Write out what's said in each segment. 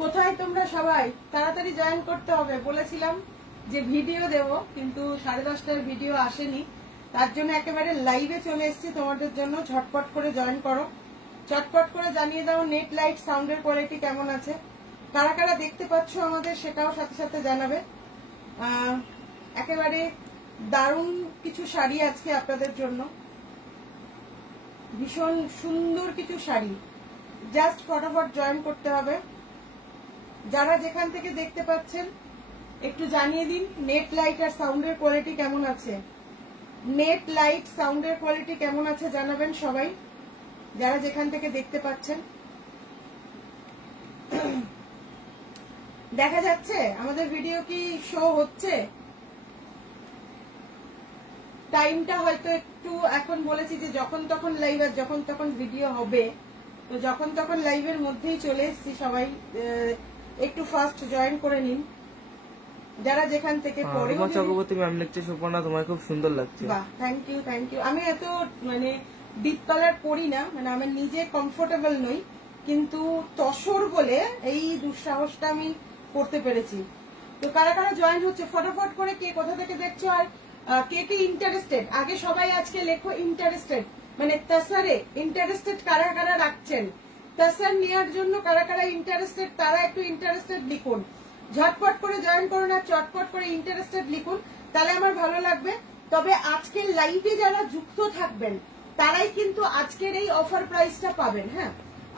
কোথায় তোমরা সবাই? তাড়াতাড়ি জয়েন করতে হবে। বলেছিলাম যে ভিডিও দেব, কিন্তু 10:30টার ভিডিও আসেনি, তার জন্য একেবারে লাইভে চলে এসেছি তোমাদের জন্য। ঝটপট করে জয়েন করো, চটপট করে জানিয়ে দাও নেট লাইট সাউন্ডের কোয়ালিটি কেমন আছে, কারা কারা দেখতে পাচ্ছ আমাদের সেটাও সাথে সাথে জানাবে। একেবারে দারুণ কিছু শাড়ি আজকে আপনাদের জন্য, ভীষণ সুন্দর কিছু শাড়ি। জাস্ট ফটাফট জয়েন করতে হবে। যারা যেখান থেকে দেখতে পাচ্ছেন একটু জানিয়ে দিন নেট লাইট আর সাউন্ডের কোয়ালিটি কেমন আছে। নেট লাইট সাউন্ডের কোয়ালিটি কেমন আছে জানাবেন সবাই, যারা যেখান থেকে দেখতে পাচ্ছেন। দেখা যাচ্ছে আমাদের ভিডিও কি শো হচ্ছে? টাইমটা হয়তো একটু এখন বলেছি যে যখন তখন লাইভ আর যখন তখন ভিডিও হবে, তো যখন তখন লাইভের মধ্যেই চলে এসেছি। সবাই একটু ফার্স্ট জয়েন করে নিন যারা যেখান থেকে পড়ে। রুমা চক্রবর্তী ম্যাম লিখছে সুপর্ণা তোমায় খুব সুন্দর লাগছে। বাহ, থ্যাংক ইউ থ্যাংক ইউ। আমি এত মানে ডিপ কালার পরি না, মানে আমি নিজে কমফোর্টেবল নই, কিন্তু তসর বলে এই দুঃসাহসটা আমি করতে পেরেছি। তো কারা কারা জয়েন হচ্ছে ফটাফট করে, কে কোথা থেকে দেখছো আর কে কে ইন্টারেস্টেড? আগে সবাই আজকে লেখো ইন্টারেস্টেড, মানে তাসারে ইন্টারেস্টেড কারা কারা রাখছেন। তাসার নেওয়ার জন্য কারা কারা ইন্টারেস্টেড তারা একটু ইন্টারেস্টেড লিখুন। ঝটপট করে জয়েন করুন আর চটপট করে ইন্টারেস্টেড লিখুন, তাহলে আমার ভালো লাগবে। তবে আজকের লাইভে যারা যুক্ত থাকবেন তারাই কিন্তু আজকের এই অফার প্রাইসটা পাবেন। হ্যাঁ,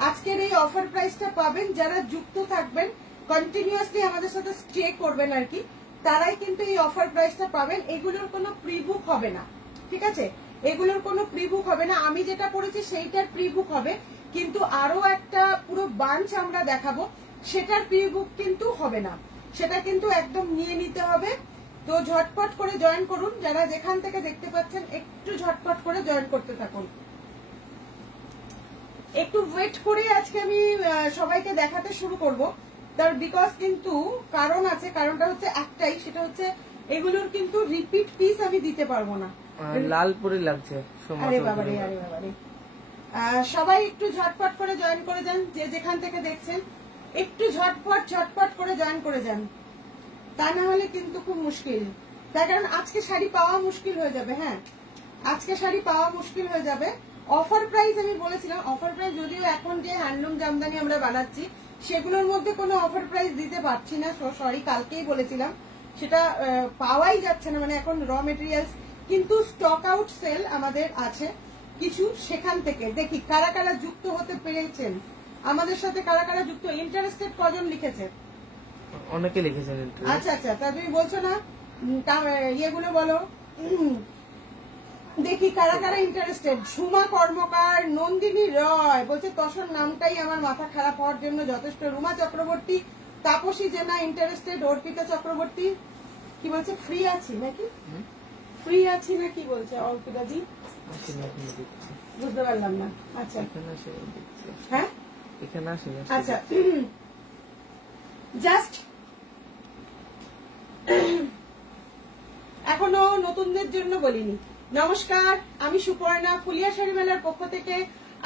আজকের এই অফার প্রাইসটা পাবেন যারা যুক্ত থাকবেন, কন্টিনিউয়াসলি আমাদের সাথে স্টে করবেন আর কি, তারাই কিন্তু এই অফার প্রাইসটা পাবেন। এগুলোর কোনো প্রিবুক হবে না, ঠিক আছে? এগুলোর কোনো প্রিবুক হবে না। আমি যেটা করেছি সেইটার প্রিবুক হবে, কিন্তু আরো একটা পুরো বাঞ্চ আমরা দেখাবো, সেটার প্রিবুক কিন্তু হবে না, সেটা কিন্তু একদম নিয়ে নিতে হবে। তো ঝটপট করে জয়েন করুন, যারা যেখান থেকে দেখতে পাচ্ছেন একটু ঝটপট করে জয়েন করতে থাকুন। একটু ওয়েট করে আজকে আমি সবাইকে দেখাতে শুরু করব, তার বিকজ কিন্তু কারণ আছে। কারণটা হচ্ছে একটাই, সেটা হচ্ছে এগুলোর কিন্তু রিপিট পিস আমি দিতে পারবো না। লাল পরে লাগছে। আরে বাবারে আরে বাবারে, সবাই একটু ঝটপট করে জয়েন করে যান, যে যেখান থেকে দেখছেন একটু ঝটপট করে জয়েন করে যান, তা না হলে কিন্তু খুব মুশকিল। তার কারণ আজকে শাড়ি পাওয়া মুশকিল হয়ে যাবে। হ্যাঁ, আজকে শাড়ি পাওয়া মুশকিল হয়ে যাবে। অফার প্রাইস আমি বলেছিলাম, অফার প্রাইস যদিও এখন যে হ্যান্ডলুম জামদানি আমরা বানাচ্ছি সেগুলোর মধ্যে কোনো অফার প্রাইস দিতে পারছি না, সরি, কালকেই বলেছিলাম, সেটা পাওয়াই যাচ্ছে না, মানে এখন র মেটেরিয়ালস। কিন্তু স্টক আউট সেল আমাদের আছে কিছু, সেখান থেকে দেখি কারা কারা যুক্ত হতে পেরেছেন আমাদের সাথে, কারা কারা যুক্ত। ইন্টারেস্টেড কজন লিখেছে? অনেকে লিখেছেন। আচ্ছা আচ্ছা, তা তুমি বলছো না ইয়েগুলো বলো, দেখি কারা কারা ইন্টারেস্টেড। ঝুমা কর্মকার, নন্দিনী রয় বলছে তসর নামটাই আমার মাথা খারাপ হওয়ার জন্য যথেষ্ট। রুমা চক্রবর্তী, তাপসী জেনা ইন্টারেস্টেড। অর্পিতা চক্রবর্তী কি বলছে, ফ্রি আছি নাকি, ফ্রি আছি না কি বলছে অর্পিতা জি? বুঝতে পারলাম না। আচ্ছা হ্যাঁ, এখানে আসে। আচ্ছা, জাস্ট এখনো নতুনদের জন্য বলিনি। নমস্কার, আমি সুপর্ণা, ফুলিয়া শাড়ি মেলার পক্ষ থেকে।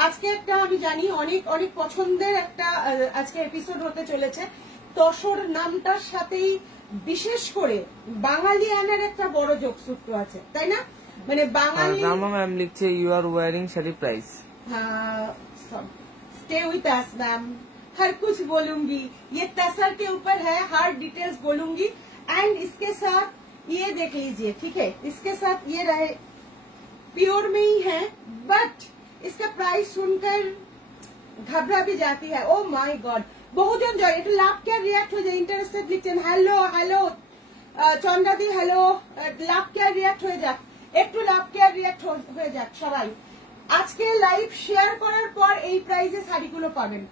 আজকে একটা আমি জানি অনেক অনেক পছন্দের একটা আজকে এপিসোড হতে চলেছে। তসর নামটার সাথেই বিশেষ করে বাঙালিয়ানার একটা বড় যোগসূত্র আছে, তাই না? মানে বাঙালি। রামা ম্যাম লিখছে you are wearing sari price. Stay with us ma'am, हर कुछ बोलूंगी, ये तसर के ऊपर है, हर डिटेल्स बोलूंगी। एंड इसके साथ ये देख लीजिए, ठीक है, इसके साथ ये रहे प्योर में ही है, बट इसका प्राइस सुनकर घबरा भी जाती है। ओ माय गॉड, बहुजन जय एक लाभ क्या रिएक्ट हो जाए, इंटरेस्टेड लिखছেন। हेलो हेलो চন্দ্রাদি, হ্যালো, লাভ क्या रिएक्ट হয়ে যাক, একটু লাভ क्या रिएक्ट হয়ে যাক সবাই। আজকে লাইভ শেয়ার করার পর এই প্রাইজে শাড়িগুলো পাবেন।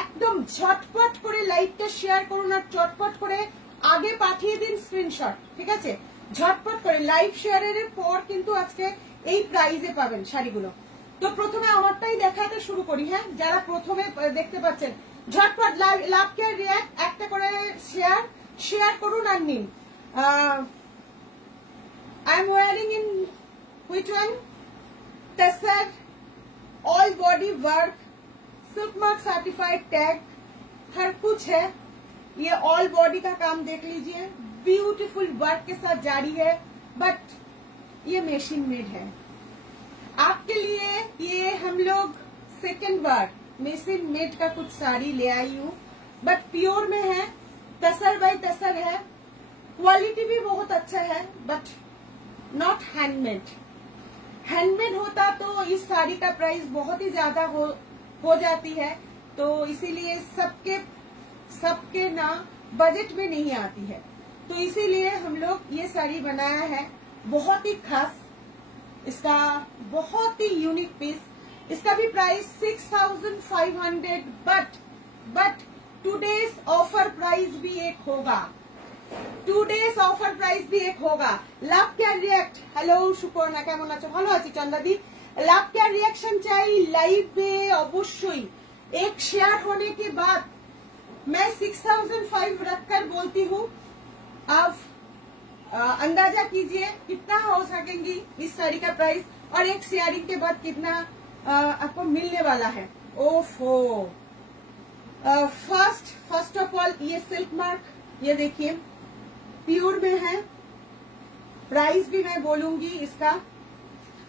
একদম ঝটপট করে লাইভটা শেয়ার করুন আর চটপট করে আগে পাঠিয়ে দিন স্ক্রিনশট, ঠিক আছে? ঝটপট করে লাইভ শেয়ারের পর কিন্তু আজকে এই প্রাইজে পাবেন শাড়িগুলো। তো প্রথমে আমারটাই দেখাতে শুরু করি, হ্যাঁ? যারা প্রথমে দেখতে পাচ্ছেন ঝটপট লাভ কেয়ার রিয়াক্ট একটা করে শেয়ার করুন আর নিন। I am wearing in which one? Tussar all body work silk mark certified tag हर कुछ है। ये ऑल बॉडी का काम देख लीजिए, ब्यूटीफुल वर्क के साथ जारी है, बट ये मशीन मेड है। आपके लिए ये हम लोग सेकेंड बार मशीन मेड का कुछ साड़ी ले आई हूँ, बट प्योर में है, तसर बाय तसर है, क्वालिटी भी बहुत अच्छा है, बट नॉट हैंडमेड। हैंडमेड होता तो इस साड़ी का प्राइस बहुत ही ज्यादा हो जाती है, तो इसीलिए सबके ना बजट में नहीं आती है, तो इसीलिए हम लोग ये साड़ी बनाया है। बहुत ही खास, इसका बहुत ही यूनिक पीस। इसका भी price 6500, but today's offer price भी एक होगा, टुडेज ऑफर प्राइस भी एक होगा। लाभ क्या रिएक्ट? हेलो सुपर्णा, কেমন আছো? ভালো আছি চন্দাদি। लाभ क्या रिएक्शन चाहिए लाइव में? अवश्य एक शेयर होने के बाद मैं 6005 रखकर बोलती हूँ। अब अंदाजा कीजिए कितना हो सकेंगी इस साड़ी का प्राइस, और एक शेयरिंग के बाद कितना आपको मिलने वाला है। ओफो, फर्स्ट ऑफ ऑल ये सिल्क मार्क, ये देखिए प्योर में है। प्राइस भी मैं बोलूंगी इसका।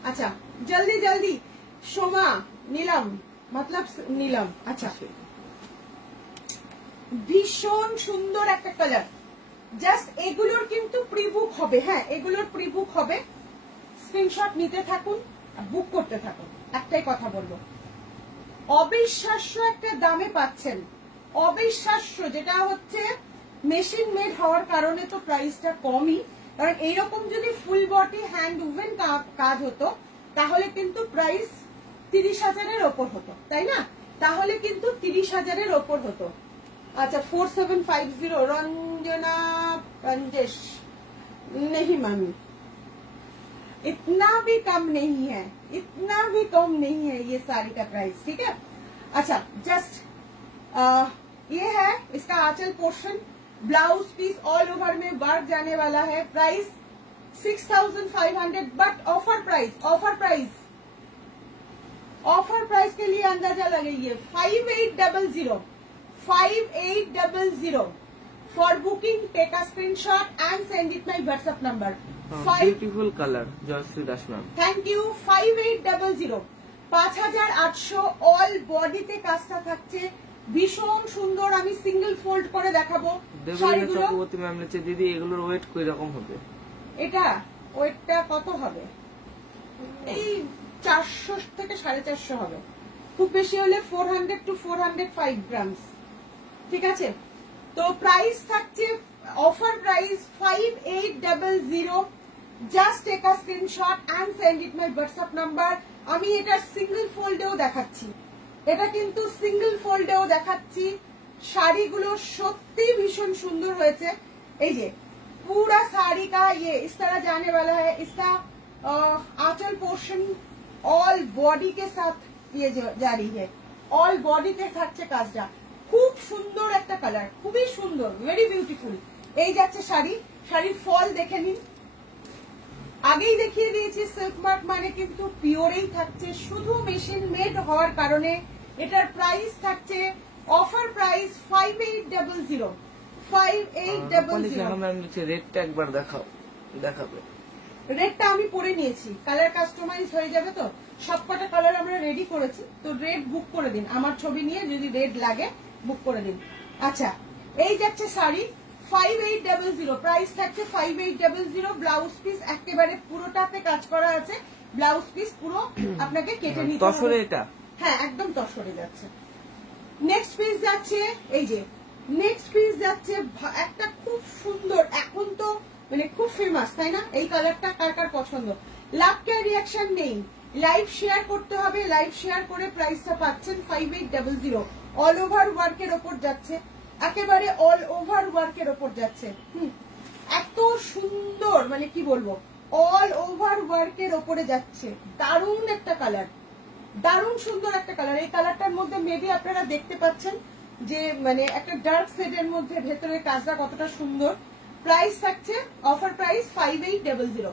अच्छा जल्दी जल्दी, सोमा नीलम, मतलब नीलम। अच्छा ভীষণ সুন্দর একটা কালার, জাস্ট এগুলোর কিন্তু প্রিবুক হবে, হ্যাঁ এগুলোর প্রিবুক হবে। স্ক্রিনশট নিতে থাকুন, বুক করতে থাকুন। একটাই কথা বলবো, অবিশ্বাস্য একটা দামে পাচ্ছেন, অবিশ্বাস্য। যেটা হচ্ছে মেশিন মেড হওয়ার কারণে তো প্রাইসটা কমই, কারণ এইরকম যদি ফুল বডি হ্যান্ড উভেন কাজ হতো তাহলে কিন্তু প্রাইস 30,000-এর ওপর হতো, তাই না? তাহলে কিন্তু 30,000-এর ওপর হতো। अच्छा 4750 रंजना पंजेश, नहीं मामी इतना भी कम नहीं है, इतना भी कम नहीं है ये साड़ी का प्राइस, ठीक है? अच्छा जस्ट ये है इसका आंचल portion, blouse piece all over में वर्क जाने वाला है। प्राइस 6500, बट ऑफर प्राइस के लिए अंदाजा लगाइए 5800 for booking. Take a screenshot and send it my WhatsApp number. Beautiful colour Jayashree Das ma'am, thank you. 5800 5800 all বডিতে কাজটা থাকছে, ভীষণ সুন্দর। আমি সিঙ্গেল ফোল্ড করে দেখাবো শাড়িগুলো। চক্রবর্তী ম্যাম লিখছে দিদি এগুলোর ওয়েট কই রকম হবে? এটা ওয়েটটা কত হবে? এই 400 থেকে 450 হবে, খুব বেশি হলে 400 to 405 গ্রামস, ঠিক আছে? তো প্রাইস থাকছে offer price 5800। Just take a screenshot and send it my WhatsApp number. আমি এটা সিঙ্গেল ফোল্ডেও দেখাচ্ছি, এটা কিন্তু সিঙ্গেল ফোল্ডেও দেখাচ্ছি। শাড়িগুলো সত্যি ভীষণ সুন্দর হয়েছে। এই যে पूरा साड़ी का ये इस तरह जाने वाला है। इसका आंचल पोर्शन ऑल बॉडी के साथ ये जारी है, ऑल बॉडी के থাকছে কাজটা। খুব সুন্দর একটা কালার, খুবই সুন্দর, ভেরি বিউটিফুল। এই যাচ্ছে শাড়ি, শাড়ির ফল দেখে নিন। আগেই দেখিয়ে দিয়েছি সিল্ক মার্ক মানে কিন্তু পিওরেই থাকছে, শুধু মেশিন মেড হওয়ার কারণে এটার প্রাইস থাকছে অফার প্রাইস 5800। 5800। রেটটা একবার দেখাবে। রেটটা আমি পরে নিয়েছি, কালার কাস্টমাইজ হয়ে যাবে, তো সবকটা কালার আমরা রেডি করেছি। তো রেড বুক করে দিন, আমার ছবি নিয়ে যদি রেড লাগে বুক করে দিন। আচ্ছা এই যাচ্ছে শাড়ি 5800, প্রাইস থাকছে 5800। ব্লাউজ পিস একেবারে পুরোটাতে কাজ করা আছে, ব্লাউজ পিস পুরো আপনাকে কেটে নিতে হবে। তসরে এটা, হ্যাঁ একদম তসরে যাচ্ছে। নেক্সট পিস যাচ্ছে, এই যে নেক্সট পিস যাচ্ছে একটা খুব সুন্দর, এখন তো মানে খুব ফেমাস, তাই না? এই কালারটা কার কার পছন্দ? লাভ কে রিয়াকশন নেই, লাইভ শেয়ার করতে হবে। লাইভ শেয়ার করে প্রাইসটা পাচ্ছেন 5800। অল ওভার ওয়ার্কের ওপর যাচ্ছে, একেবারে অল ওভার ওয়ার্কের ওপর যাচ্ছে। এত সুন্দর, মানে কি বলবো, অল ওভার ওয়ার্কের ওপরে যাচ্ছে। দারুণ একটা কালার, দারুণ সুন্দর একটা কালার। এই কালারটার মধ্যে মেবি আপনারা দেখতে পাচ্ছেন যে মানে একটা ডার্ক শেডের মধ্যে ভেতরের কাজটা কতটা সুন্দর। প্রাইস থাকছে অফার প্রাইস 5800,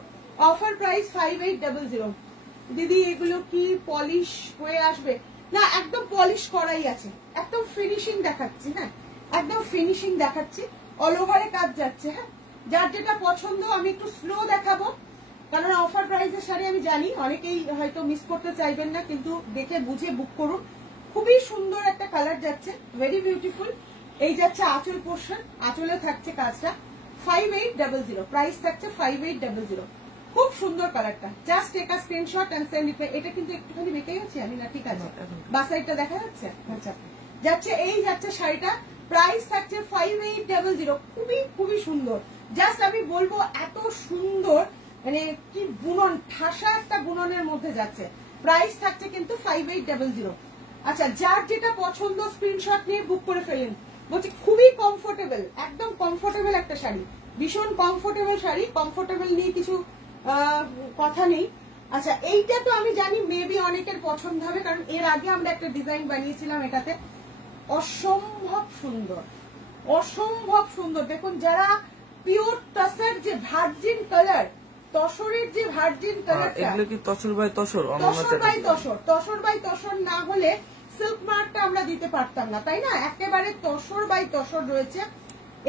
অফার প্রাইস 5800। দিদি এগুলো কি পলিশ হয়ে আসবে? না, একদম পলিশ করাই আছে, একদম ফিনিশিং দেখাচ্ছি। হ্যাঁ, একদম ফিনিশিং দেখাচ্ছি, অল ওভারে কাজ যাচ্ছে। হ্যাঁ, যার যেটা পছন্দ আমি একটু স্লো দেখাবো, কারণ অফার প্রাইসের শাড়ি আমি জানি অনেকেই হয়তো মিস করতে চাইবেন না, কিন্তু দেখে বুঝে বুক করুন। খুবই সুন্দর একটা কালার যাচ্ছে, ভেরি বিউটিফুল। এই যাচ্ছে আঁচল পোর্শন, আঁচলে থাকছে কাজটা। 5800, প্রাইস থাকছে 5800। খুব সুন্দর কালারটা, just take a screenshot and send it. এটা কিন্তু একটুখানি বেঁকে গেছে, আমি না ঠিক আছে, বাস সাইডটা দেখা যাচ্ছে। আচ্ছা, যাচ্ছে এই যাচ্ছে শাড়িটা, প্রাইস থাকছে 5800। খুবই খুবই সুন্দর, জাস্ট আমি বলবো এত সুন্দর, মানে কি বুনন, ঠাসা একটা বুননের মধ্যে যাচ্ছে। প্রাইস থাকছে কিন্তু 5800। আচ্ছা, যার যেটা পছন্দ স্ক্রিনশট নিয়ে বুক করে ফেলেন। বলছি খুবই কমফোর্টেবল, একদম কমফোর্টেবল একটা শাড়ি, ভীষণ কমফোর্টেবল শাড়ি। কমফোর্টেবল নিয়ে কিছু কথা নেই। আচ্ছা, এইটা তো আমি জানি মেবি অনেকের পছন্দ হবে, কারণ এর আগে আমরা একটা ডিজাইন বানিয়েছিলাম এটাতে। অসম্ভব সুন্দর, অসম্ভব সুন্দর। দেখুন, যারা পিওর তসর যে ভার্জিন কালার, তসরের যে ভার্জিন কালারটা, এগুলো কি tussar by tussar? Tussar by tussar, tussar by tussar না হলে সিল্ক মার্কটা আমরা দিতে পারতাম না, তাই না? একেবারে তসর বাই তসর রয়েছে,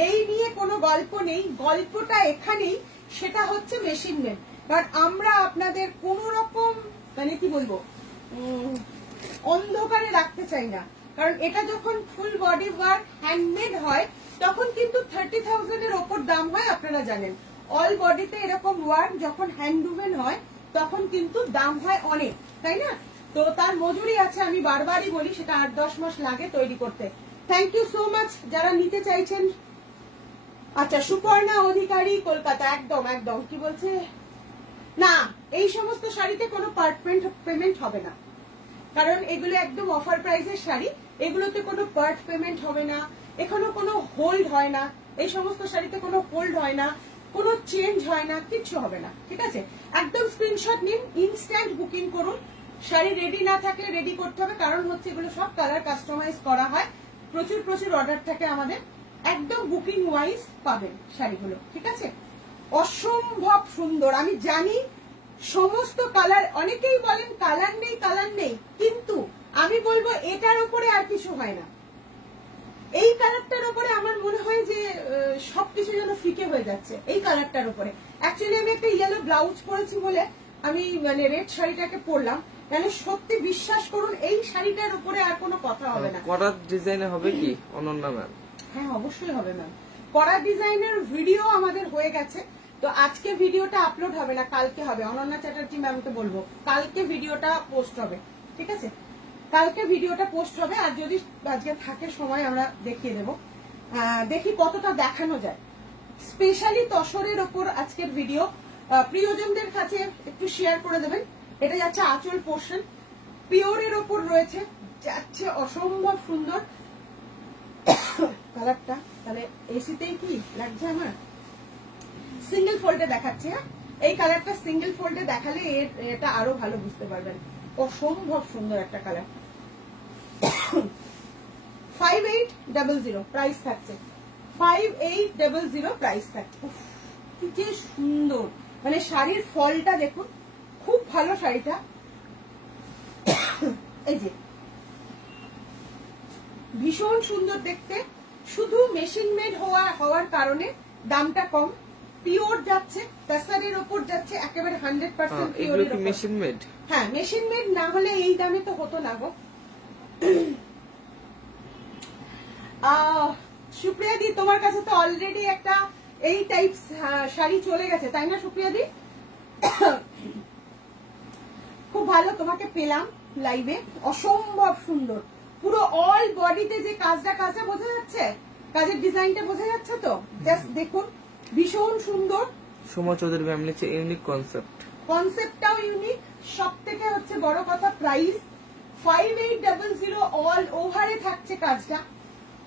এই নিয়ে কোনো গল্প নেই। গল্পটা এখানেই, সেটা হচ্ছে মেশিন মেড। কারণ আমরা আপনাদের কোন রকম মানে কি বলবো অন্ধকারে রাখতে চাই না, কারণ এটা যখন ফুল বডি ওয়ার্ক হ্যান্ডমেড হয় তখন কিন্তু 30,000 এর ওপর দাম হয়, আপনারা জানেন। অল বডিতে এরকম ওয়ার্ক যখন হ্যান্ডউমেন হয় তখন কিন্তু দাম হয় অনেক, তাই না? তো তার মজুরি আছে, আমি বারবারই বলি, সেটা 8-10 মাস লাগে তৈরি করতে। থ্যাংক ইউ সো মাচ যারা নিতে চাইছেন। আচ্ছা, সুপর্ণা অধিকারী, কলকাতা। একদম একদম, কি বলছে, না এই সমস্ত শাড়িতে কোনো পার্ট পেমেন্ট হবে না, কারণ এগুলো একদম অফার প্রাইসের শাড়ি, এগুলোতে কোনো পার্ট পেমেন্ট হবে না, এখানে কোনো হোল্ড হয় না, এই সমস্ত শাড়িতে কোনো হোল্ড হয় না, কোনো চেঞ্জ হয় না, কিচ্ছু হবে না, ঠিক আছে? একদম স্ক্রিনশট নিন, ইনস্ট্যান্ট বুকিং করুন। শাড়ি রেডি না থাকলে রেডি করতে হবে, কারণ হচ্ছে এগুলো সব কালার কাস্টমাইজ করা হয়, প্রচুর প্রচুর অর্ডার থাকে আমাদের। একদম বুকিং ওয়াইজ পাবেন শাড়িগুলো, ঠিক আছে? অসম্ভব সুন্দর। আমি জানি সমস্ত কালার, অনেকেই বলেন কালার নেই কালার নেই, কিন্তু আমি বলবো এটার উপরে আর কিছু হয় না। এই কালারটার উপরে আমার মনে হয় যে সবকিছু যেন ফিকে হয়ে যাচ্ছে এই কালারটার উপরে। অ্যাকচুয়ালি আমি একটা ইয়েলো ব্লাউজ পরেছি বলে আমি মানে রেড শাড়িটাকে পরলাম, তাহলে সত্যি বিশ্বাস করুন এই শাড়িটার উপরে আর কোনো কথা হবে না। করার ডিজাইনে হবে কি অনন্যা ম্যাম? হ্যাঁ, অবশ্যই হবে ম্যাম। করা ডিজাইনের ভিডিও আমাদের হয়ে গেছে, তো আজকে ভিডিওটা আপলোড হবে না, কালকে হবে। অনন্যা চ্যাটার্জি ম্যামকে বলবো কালকে ভিডিওটা পোস্ট হবে, ঠিক আছে? কালকে ভিডিওটা পোস্ট হবে, আর যদি আজকে থাকে সময় আমরা দেখিয়ে দেব, দেখি কতটা দেখানো যায়। স্পেশালি তসরের ওপর আজকের ভিডিও, প্রিয়জনদের কাছে একটু শেয়ার করে দেবেন। এটা যাচ্ছে আঁচল পোর্শন, পিওরের ওপর রয়েছে, যাচ্ছে অসম্ভব সুন্দর কালারটা। তাহলে এসিতেই কি লাগছে আমার, সিঙ্গেল ফোল্ডে দেখাচ্ছে। হ্যাঁ, এই কালারটা সিঙ্গেল ফোল্ডে দেখালে এটা আরো ভালো বুঝতে পারবেন। অসম্ভব সুন্দর একটা কালার। 5800 প্রাইস থাকছে, 5800 প্রাইস থাকছে। কি যে সুন্দর, মানে শাড়ির ফলটা দেখুন, খুব ভালো শাড়িটা। এই যে ভীষণ সুন্দর দেখতে, শুধু মেশিন মেড হওয়ার কারণে দামটা কম। পিওর যাচ্ছে, তাসারের ওপর যাচ্ছে, একেবারে 100% পিওরের ওপর। Machine made? হ্যাঁ, মেশিন মেড না হলে এই দামে তো হতো না গো। সুপ্রিয়া দি, তোমার কাছে তো অলরেডি একটা এই টাইপ শাড়ি চলে গেছে, তাই না সুপ্রিয়া দি? খুব ভালো, তোমাকে পেলাম লাইভে, অসম্ভব সুন্দর। পুরো অল বডিতে যে কাজটা বোঝা যাচ্ছে, কাজের ডিজাইনটা বোঝা যাচ্ছে তো, জাস্ট দেখুন, ভীষণ সুন্দর। সুমা চৌধুরী ম্যাম লিখছে ইউনিক কনসেপ্ট। কনসেপ্টটাও ইউনিক, সব থেকে হচ্ছে বড় কথা প্রাইস 5800, অল ওভারে থাকছে কাজটা,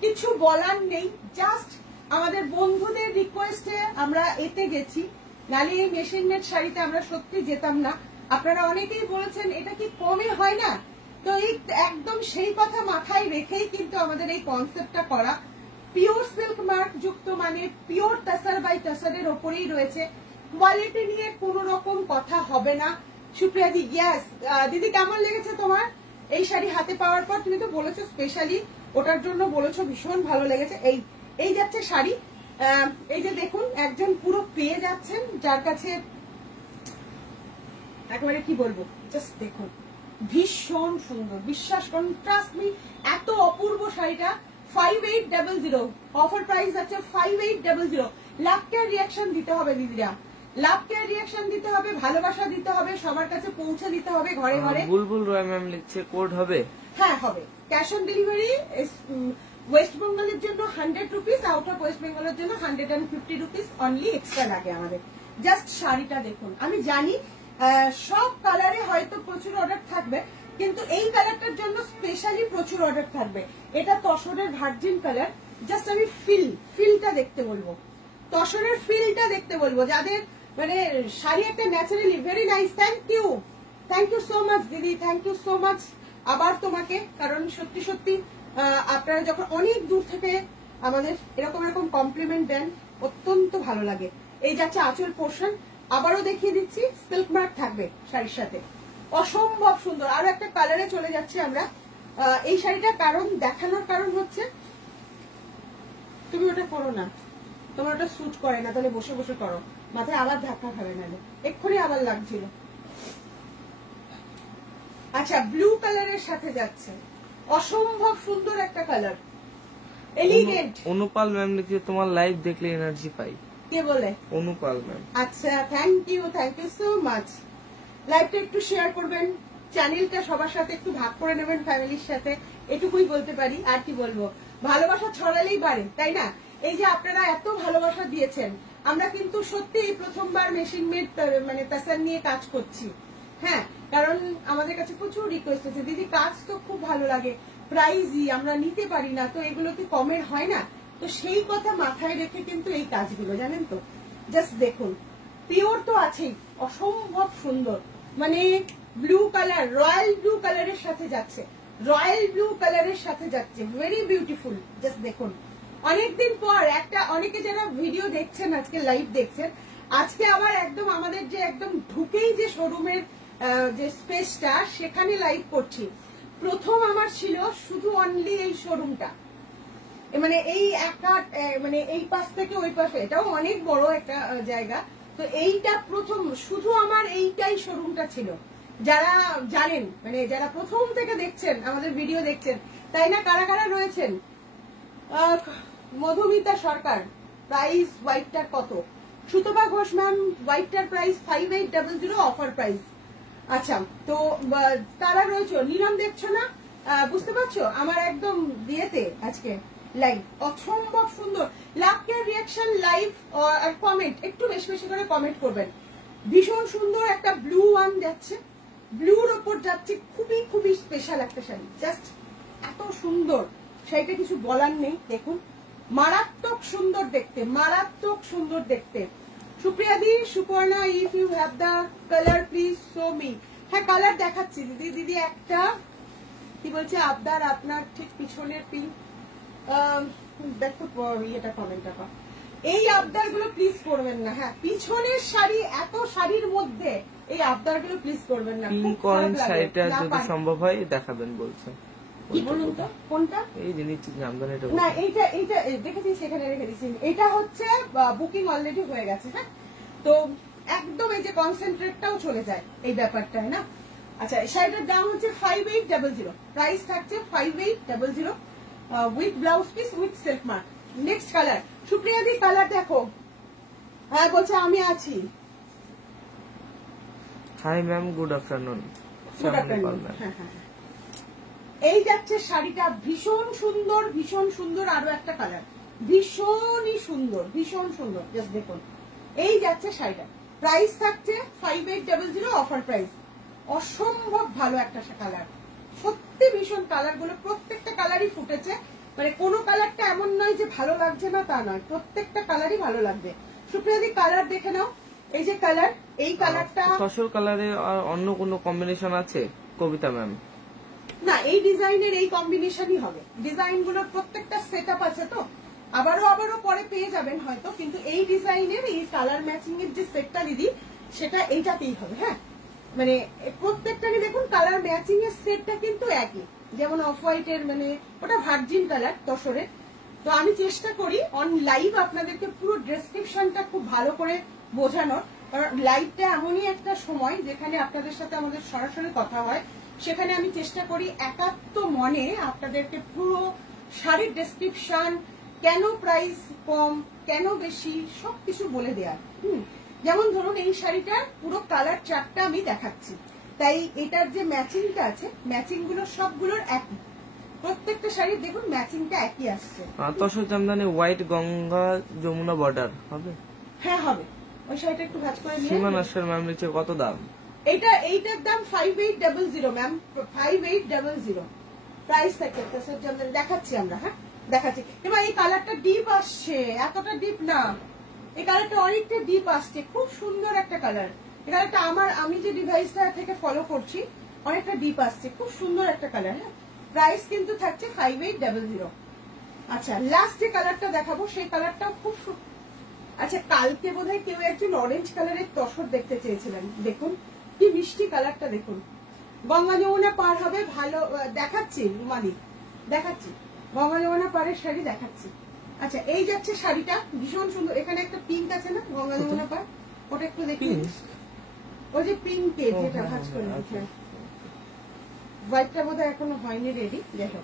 কিছু বলার নেই, জাস্ট আমাদের বন্ধুদের রিকোয়েস্টে আমরা এতে গেছি, নালে এই মেশিন মেড শাড়িতে আমরা সত্যি যেতাম না। আপনারা অনেকেই বলেছেন এটা কি কমে হয় না, তো এই একদম সেই কথা মাথায় রেখেই কিন্তু আমাদের এই কনসেপ্টটা করা। পিওর সিল্ক মার্ক যুক্ত, মানে পিওর টাসার বাই টাসারের ওপরেই রয়েছে, কোয়ালিটি নিয়ে কোন রকম কথা হবে না। সুপ্রিয়া দি, ইয়াস দিদি, কেমন লেগেছে তোমার এই শাড়ি হাতে পাওয়ার পর? তুমি তো বলেছো স্পেশালি ওটার জন্য বলেছো, ভীষণ ভালো লেগেছে। এই যাচ্ছে শাড়ি, এই যে দেখুন একজন পুরো পেয়ে যাচ্ছেন যার কাছে একেবারে কি বলবো, জাস্ট দেখুন ভীষণ সুন্দর, বিশ্বাস করুন, ট্রাস্ট মি, এত অপূর্ব শাড়িটা 5800, অফার প্রাইস আছে 5800। লাভ কেয়ার রিয়াকশন দিতে হবে দিদিরা, লাভ কেয়ার রিয়াকশন দিতে হবে, ভালোবাসা দিতে হবে, সবার কাছে পৌঁছে দিতে হবে ঘরে ঘরে। বুলবুল রয় ম্যাম লিখছে কোড হবে? হ্যাঁ হবে, ক্যাশ অন ডেলিভারি ওয়েস্ট বেঙ্গলের জন্য 100 রুপিস, আউট অফ ওয়েস্ট বেঙ্গলের জন্য 150 রুপিস অনলি এক্সট্রা লাগে আমাদের। জাস্ট শাড়িটা দেখুন, আমি জানি সব কালারে হয়তো প্রচুর অর্ডার থাকবে, কিন্তু এই কালারটার জন্য স্পেশালি প্রচুর অর্ডার থাকবে। এটা তসরের ভার্জিন কালার, জাস্ট আমি ফিলটা দেখতে বলবো, তসরের ফিলটা দেখতে বলবো, যাদের মানে শাড়ি একটা naturally very nice. Thank you so much দিদি, থ্যাংক ইউ সো মাচ আবার তোমাকে, কারণ সত্যি সত্যি আপনারা যখন অনেক দূর থেকে আমাদের এরকম কমপ্লিমেন্ট দেন, অত্যন্ত ভালো লাগে। এই যাচ্ছে আঁচল পোর্শন, আবারও দেখিয়ে দিচ্ছি, সিল্ক মার্ক থাকবে শাড়ির সাথে, অসম্ভব সুন্দর। আরো একটা কালারে চলে যাচ্ছি আমরা এই শাড়িটা, কারণ দেখানোর কারণ হচ্ছে তুমি ওটা করো না, তোমার ওটা স্যুট করে না, তাহলে বসে বসে করো, মাথায় আবার ধাক্কা খাবে না, এক্ষুনি আবার লাগছিল। আচ্ছা, ব্লু কালারের সাথে যাচ্ছে, অসম্ভব সুন্দর একটা কালার, এলিগেন্ট। অনুপাল ম্যাম লিখছে তোমার লাইভ দেখলে এনার্জি পাই। কে বলে? অনুপাল ম্যাম। আচ্ছা, থ্যাংক ইউ সো মাচ। লাইভটা একটু শেয়ার করবেন, চ্যানেলটা সবার সাথে একটু ভাগ করে নেবেন, ফ্যামিলির সাথে, এটুকুই বলতে পারি। আর কি বলবো, ভালোবাসা ছড়ালেই বাড়ে, তাই না? এই যে আপনারা এত ভালোবাসা দিয়েছেন, আমরা কিন্তু সত্যি প্রথমবার মেশিন মেড মানে তাসার নিয়ে কাজ করছি। হ্যাঁ, কারণ আমাদের কাছে প্রচুর রিকোয়েস্ট আছে, দিদি কাজ তো খুব ভালো লাগে, প্রাইজই আমরা নিতে পারি না, তো এগুলো কি কমের হয় না? তো সেই কথা মাথায় রেখে কিন্তু এই কাজগুলো, জানেন তো, জাস্ট দেখুন, পিওর তো আছেই, অসম্ভব সুন্দর, মানে ব্লু কালার, রয়্যাল ব্লু কালারের সাথে যাচ্ছে, রয়্যাল ব্লু কালারের সাথে যাচ্ছে, ভেরি বিউটিফুল। জাস্ট দেখুন, অনেকদিন পর একটা, অনেকে যারা ভিডিও দেখছেন আজকে লাইভ দেখছেন, আজকে আবার একদম আমাদের যে একদম ঢুকেই যে শোরুমের যে স্পেসটা, সেখানে লাইভ করছি। প্রথম আমার ছিল শুধু অনলি এই শোরুমটা, মানে এই একটা, মানে এই পাশ থেকে ওই পাশে, এটাও অনেক বড় একটা জায়গা, তো এইটা প্রথম শুধু আমার এইটাই শোরুমটা ছিল। যারা জানেন, মানে যারা প্রথম থেকে দেখছেন আমাদের ভিডিও দেখছেন, তাই না? কারা কারা রয়েছেন? মধুমিতা সরকার, প্রাইস হোয়াইটটার কত? সুতপা ঘোষ ম্যাম, হোয়াইটটার প্রাইস 5800, অফার প্রাইস। আচ্ছা, তো কারা রয়েছে? নিরম দেখছো না? বুঝতে পারছো আমার একদম দিয়েতে আজকে লাইভ, অসম্ভব সুন্দর। লাভ কেয়ার রিয়াকশন লাইভ আর কমেন্ট, একটু বেশি বেশি করে কমেন্ট করবেন। ভীষণ সুন্দর একটা ব্লু ওয়ান যাচ্ছে, ব্লুর ওপর যাচ্ছে, খুবই খুবই স্পেশাল একটা শাড়ি, জাস্ট এত সুন্দর শাড়িটা, কিছু বলার নেই। দেখুন, মারাত্মক সুন্দর দেখতে, মারাত্মক সুন্দর দেখতে। Supriya di, Suparna, if you have the colour please show me. হ্যাঁ, কালার দেখাচ্ছি দিদি। দিদি একটা কি বলছে, আবদার আপনার ঠিক পিছনের পিন, দেখো ইয়েটা কমেন্টটা, এই আবদার গুলো প্লিজ করবেন না। হ্যাঁ, পিছনের শাড়ি, এত শাড়ির মধ্যে এই আবদার গুলো প্লিজ করবেন না। পিঙ্ক অরেঞ্জ শাড়িটা যদি সম্ভব হয় দেখাবেন বলছে। কি বলুন তো, কোনটা? এই জিনিস জামদানিটা না, এইটা এইটা দেখেছি, সেখানে রেখে দিয়েছি। এটা হচ্ছে বুকিং অলরেডি হয়ে গেছে। হ্যাঁ, তো একদম এই যে কনসেন্ট্রেটটাও চলে যায় এই ব্যাপারটায় না। আচ্ছা, শাড়িটার দাম হচ্ছে 5800, প্রাইস থাকছে 5800 with blouse piece with silk mark. Next colour, Supriya the colour দেখো। হ্যাঁ, বলছে আমি আছি। Hi ma'am, good afternoon. Good afternoon. হ্যাঁ হ্যাঁ, এই যাচ্ছে শাড়িটা, ভীষণ সুন্দর, ভীষণ সুন্দর। আরো একটা কালার, ভীষণই সুন্দর, ভীষণ সুন্দর। জাস্ট দেখুন, এই যাচ্ছে শাড়িটা, প্রাইস থাকছে 5800, অফার প্রাইস। অসম্ভব ভালো একটা কালার, সত্যি ভীষণ, কালার গুলো প্রত্যেকটা কালারই ফুটেছে, মানে কোনো কালারটা এমন নয় যে ভালো লাগছে না তা নয়, প্রত্যেকটা কালারই ভালো লাগবে। সুপ্রিয়াদি কালার দেখে নাও, এই যে কালার, এই কালারটা তসর কালারে আর অন্য কোনো কম্বিনেশন আছে কবিতা ম্যাম? না, এই ডিজাইনের এই কম্বিনেশনই হবে। ডিজাইন গুলোর প্রত্যেকটা সেট আপ আছে, তো আবারও পরে পেয়ে যাবেন হয়তো, কিন্তু এই ডিজাইনের এই কালার ম্যাচিং এর যে সেটটা দিদি, সেটা এইটাতেই হবে। হ্যাঁ, মানে প্রত্যেকটারই দেখুন কালার ম্যাচিং এর সেটটা কিন্তু একই। যেমন অফ হোয়াইট এর, মানে ওটা ভার্জিন কালার তসরের। তো আমি চেষ্টা করি অন লাইভ আপনাদেরকে পুরো ডেসক্রিপশনটা খুব ভালো করে বোঝানোর, কারণ লাইভটা এমনই একটা সময় যেখানে আপনাদের সাথে আমাদের সরাসরি কথা হয়। সেখানে আমি চেষ্টা করি একাত্ম মনে আপনাদেরকে পুরো শাড়ির ডেসক্রিপশন, কেন প্রাইস কম, কেন বেশি, সবকিছু বলে দেওয়ার। যেমন ধরুন এই শাড়িটার পুরো কালার চার্টটা আমি দেখাচ্ছি, তাই এটার যে ম্যাচিংটা আছে, ম্যাচিং গুলো সবগুলোর একই, প্রত্যেকটা শাড়ির দেখুন ম্যাচিংটা একই আসছে। তসর জামদানি হোয়াইট গঙ্গা যমুনা বর্ডার হবে? হ্যাঁ হবে। ওই শাড়িটা একটু ভাঁজ করে নিয়ে সীমা নস্কর ম্যাম নিচে কত দাম? এইটার দাম 5800 ম্যাম, 5800 প্রাইস থাকে। তসর জামদানি দেখাচ্ছি আমরা, হ্যাঁ দেখাচ্ছি। এবার এই কালারটা ডিপ আসছে, এতটা ডিপ না, এই কালারটা অনেকটা ডিপ আসছে, খুব সুন্দর একটা কালার। এই কালারটা আমি যে ডিভাইসটা থেকে ফলো করছি অনেকটা ডিপ আসছে, খুব সুন্দর একটা কালার। হ্যাঁ, প্রাইস কিন্তু থাকছে 5800। আচ্ছা, লাস্ট যে কালারটা দেখাবো সেই কালারটাও খুব আচ্ছা, কালকে বোধহয় কেউ একজন অরেঞ্জ কালারের তসর দেখতে চেয়েছিলেন, দেখুন কি মিষ্টি কালারটা, দেখুন। গঙ্গা যমুনা পার হবে, ভালো দেখাচ্ছি রুমালি, দেখাচ্ছি গঙ্গা যমুনা পাড়ের শাড়ি দেখাচ্ছি। আচ্ছা, এই যাচ্ছে শাড়িটা, ভীষণ সুন্দর। এখানে একটা পিঙ্ক আছে না গঙ্গা যমুনা পাড়, ওটা একটু দেখি। ওই যে পিঙ্কে যেটা ভাঁজ করে দিচ্ছে, হোয়াইটটা বোধহয় এখনো হয়নি রেডি, দেখো।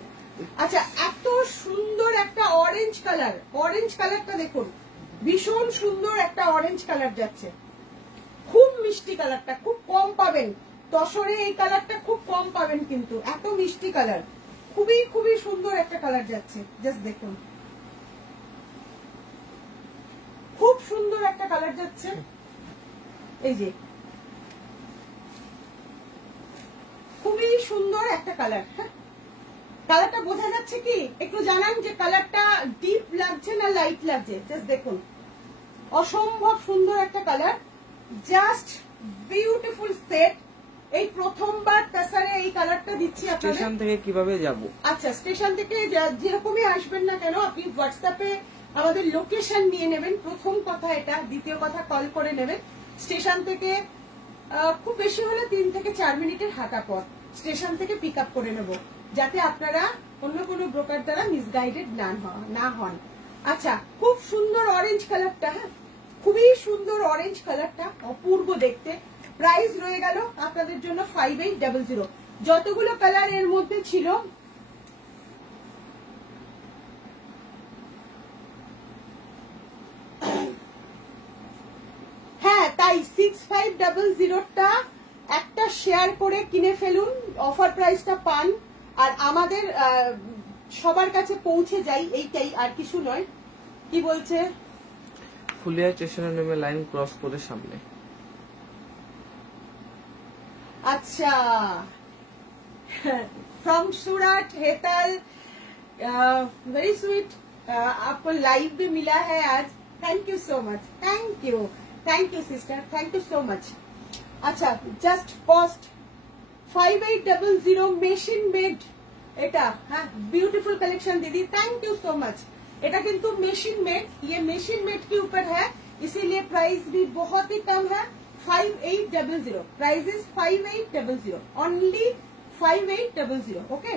আচ্ছা, এত সুন্দর একটা অরেঞ্জ কালার, অরেঞ্জ কালারটা দেখুন, ভীষণ সুন্দর একটা অরেঞ্জ কালার যাচ্ছে, খুব মিষ্টি কালারটা, খুব কম পাবেন তসরে, এই কালারটা খুব কম পাবেন, কিন্তু এত মিষ্টি কালার, খুবই খুবই সুন্দর একটা কালার যাচ্ছে। জাস্ট দেখুন, খুব সুন্দর একটা কালার যাচ্ছে। এই যে খুবই সুন্দর একটা কালার। হ্যাঁ, কালারটা বোঝা যাচ্ছে কি একটু জানান যে কালারটা ডিপ লাগছে না লাইট লাগছে? জাস্ট দেখুন, অসম্ভব সুন্দর একটা কালার, জাস্ট বিউটিফুল সেট। এই প্রথমবার তাসারে এই কালারটা দিচ্ছি আপনাদের। স্টেশন থেকে কিভাবে যাব? আচ্ছা, স্টেশন থেকে যেরকমই আসবেন না কেন, আপনি হোয়াটসঅ্যাপে আমাদের লোকেশন নিয়ে নেবেন, প্রথম কথা এটা। দ্বিতীয় কথা, কল করে নেবেন। স্টেশন থেকে খুব বেশি হলে 3 থেকে 4 মিনিটের হাঁটা পথ, স্টেশন থেকে পিক আপ করে নেব, যাতে আপনারা অন্য কোনো ব্রোকার দ্বারা মিসগাইডেড না হন। আচ্ছা, খুব সুন্দর অরেঞ্জ কালারটা, হ্যাঁ খুবই সুন্দর অরেঞ্জ কালারটা, অপূর্ব দেখতে। প্রাইস রয়ে গেল আপনাদের জন্য 5800। যতগুলো কালার এর মধ্যে ছিল, হ্যাঁ তাই 6500টা একটা শেয়ার করে কিনে ফেলুন, অফার প্রাইসটা পান, আর আমাদের সবার কাছে পৌঁছে যাই, এইটাই, আর কিছু নয়। কি বলছে? ফুলিয়া স্টেশনে নেমে লাইন ক্রস করে সামনে। अच्छा, from Surat Hetal, very sweet, आपको लाइव भी मिला है आज, thank you so much, thank you sister, thank you so much. अच्छा, जस्ट कॉस्ट 5800 मेशिन मेड, এটা হ্যাঁ ब्यूटीफुल कलेक्शन दीदी, थैंक यू सो मच। এটা কিন্তু मेशिन मेड, ये मेशिन मेड के ऊपर है, इसीलिए प्राइस भी बहुत ही कम है। 5800, price is 5800, only 5800। Okay,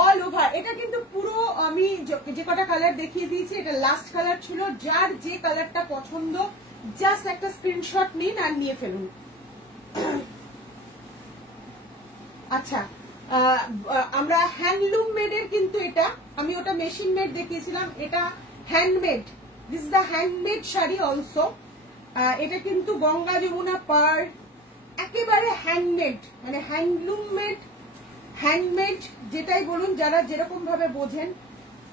all over. এটা কিন্তু পুরো আমি যে কটা কালার দেখিয়ে দিয়েছি, এটা লাস্ট কালার ছিল। যার যে কালারটা পছন্দ জাস্ট একটা স্ক্রিনশট নিন আর নিয়ে ফেলুন। আচ্ছা, আমরা হ্যান্ডলুম মেডের, কিন্তু এটা আমি ওটা মেশিন মেড দেখিয়েছিলাম, এটা handmade. This is the handmade sari also. এটা কিন্তু গঙ্গা যমুনা পার, একেবারে হ্যান্ডমেড, মানে হ্যান্ডলুম মেড, হ্যান্ডমেড যেটাই বলুন, যারা যেরকম ভাবে বোঝেন।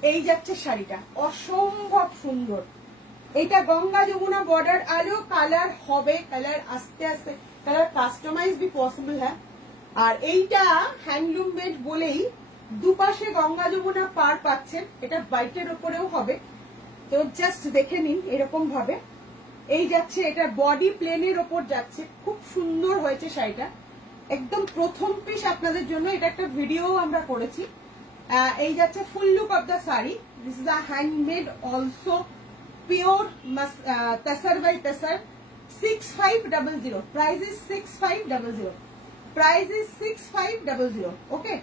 এই যাচ্ছে শাড়িটা, অসম্ভব সুন্দর। এটা গঙ্গা যমুনা বর্ডার, আরো কালার হবে, কালার আস্তে আস্তে, কালার কাস্টমাইজ বি পসিবল হ্যাঁ। আর এইটা হ্যান্ডলুম মেড বলেই দুপাশে গঙ্গা যমুনা পার পাচ্ছেন, এটা হোয়াইটের উপরেও হবে, তো জাস্ট দেখে নিন এরকম ভাবে। এই যাচ্ছে, এটা বডি প্লেনের ওপর যাচ্ছে, খুব সুন্দর হয়েছে শাড়িটা, একদম প্রথম পিস আপনাদের জন্য। এটা একটা ভিডিও আমরা করেছি। এই যাচ্ছে full look of the sari. This is a handmade also, pure tussar by tussar. 6500, price is 6500, price is 6500। Okay,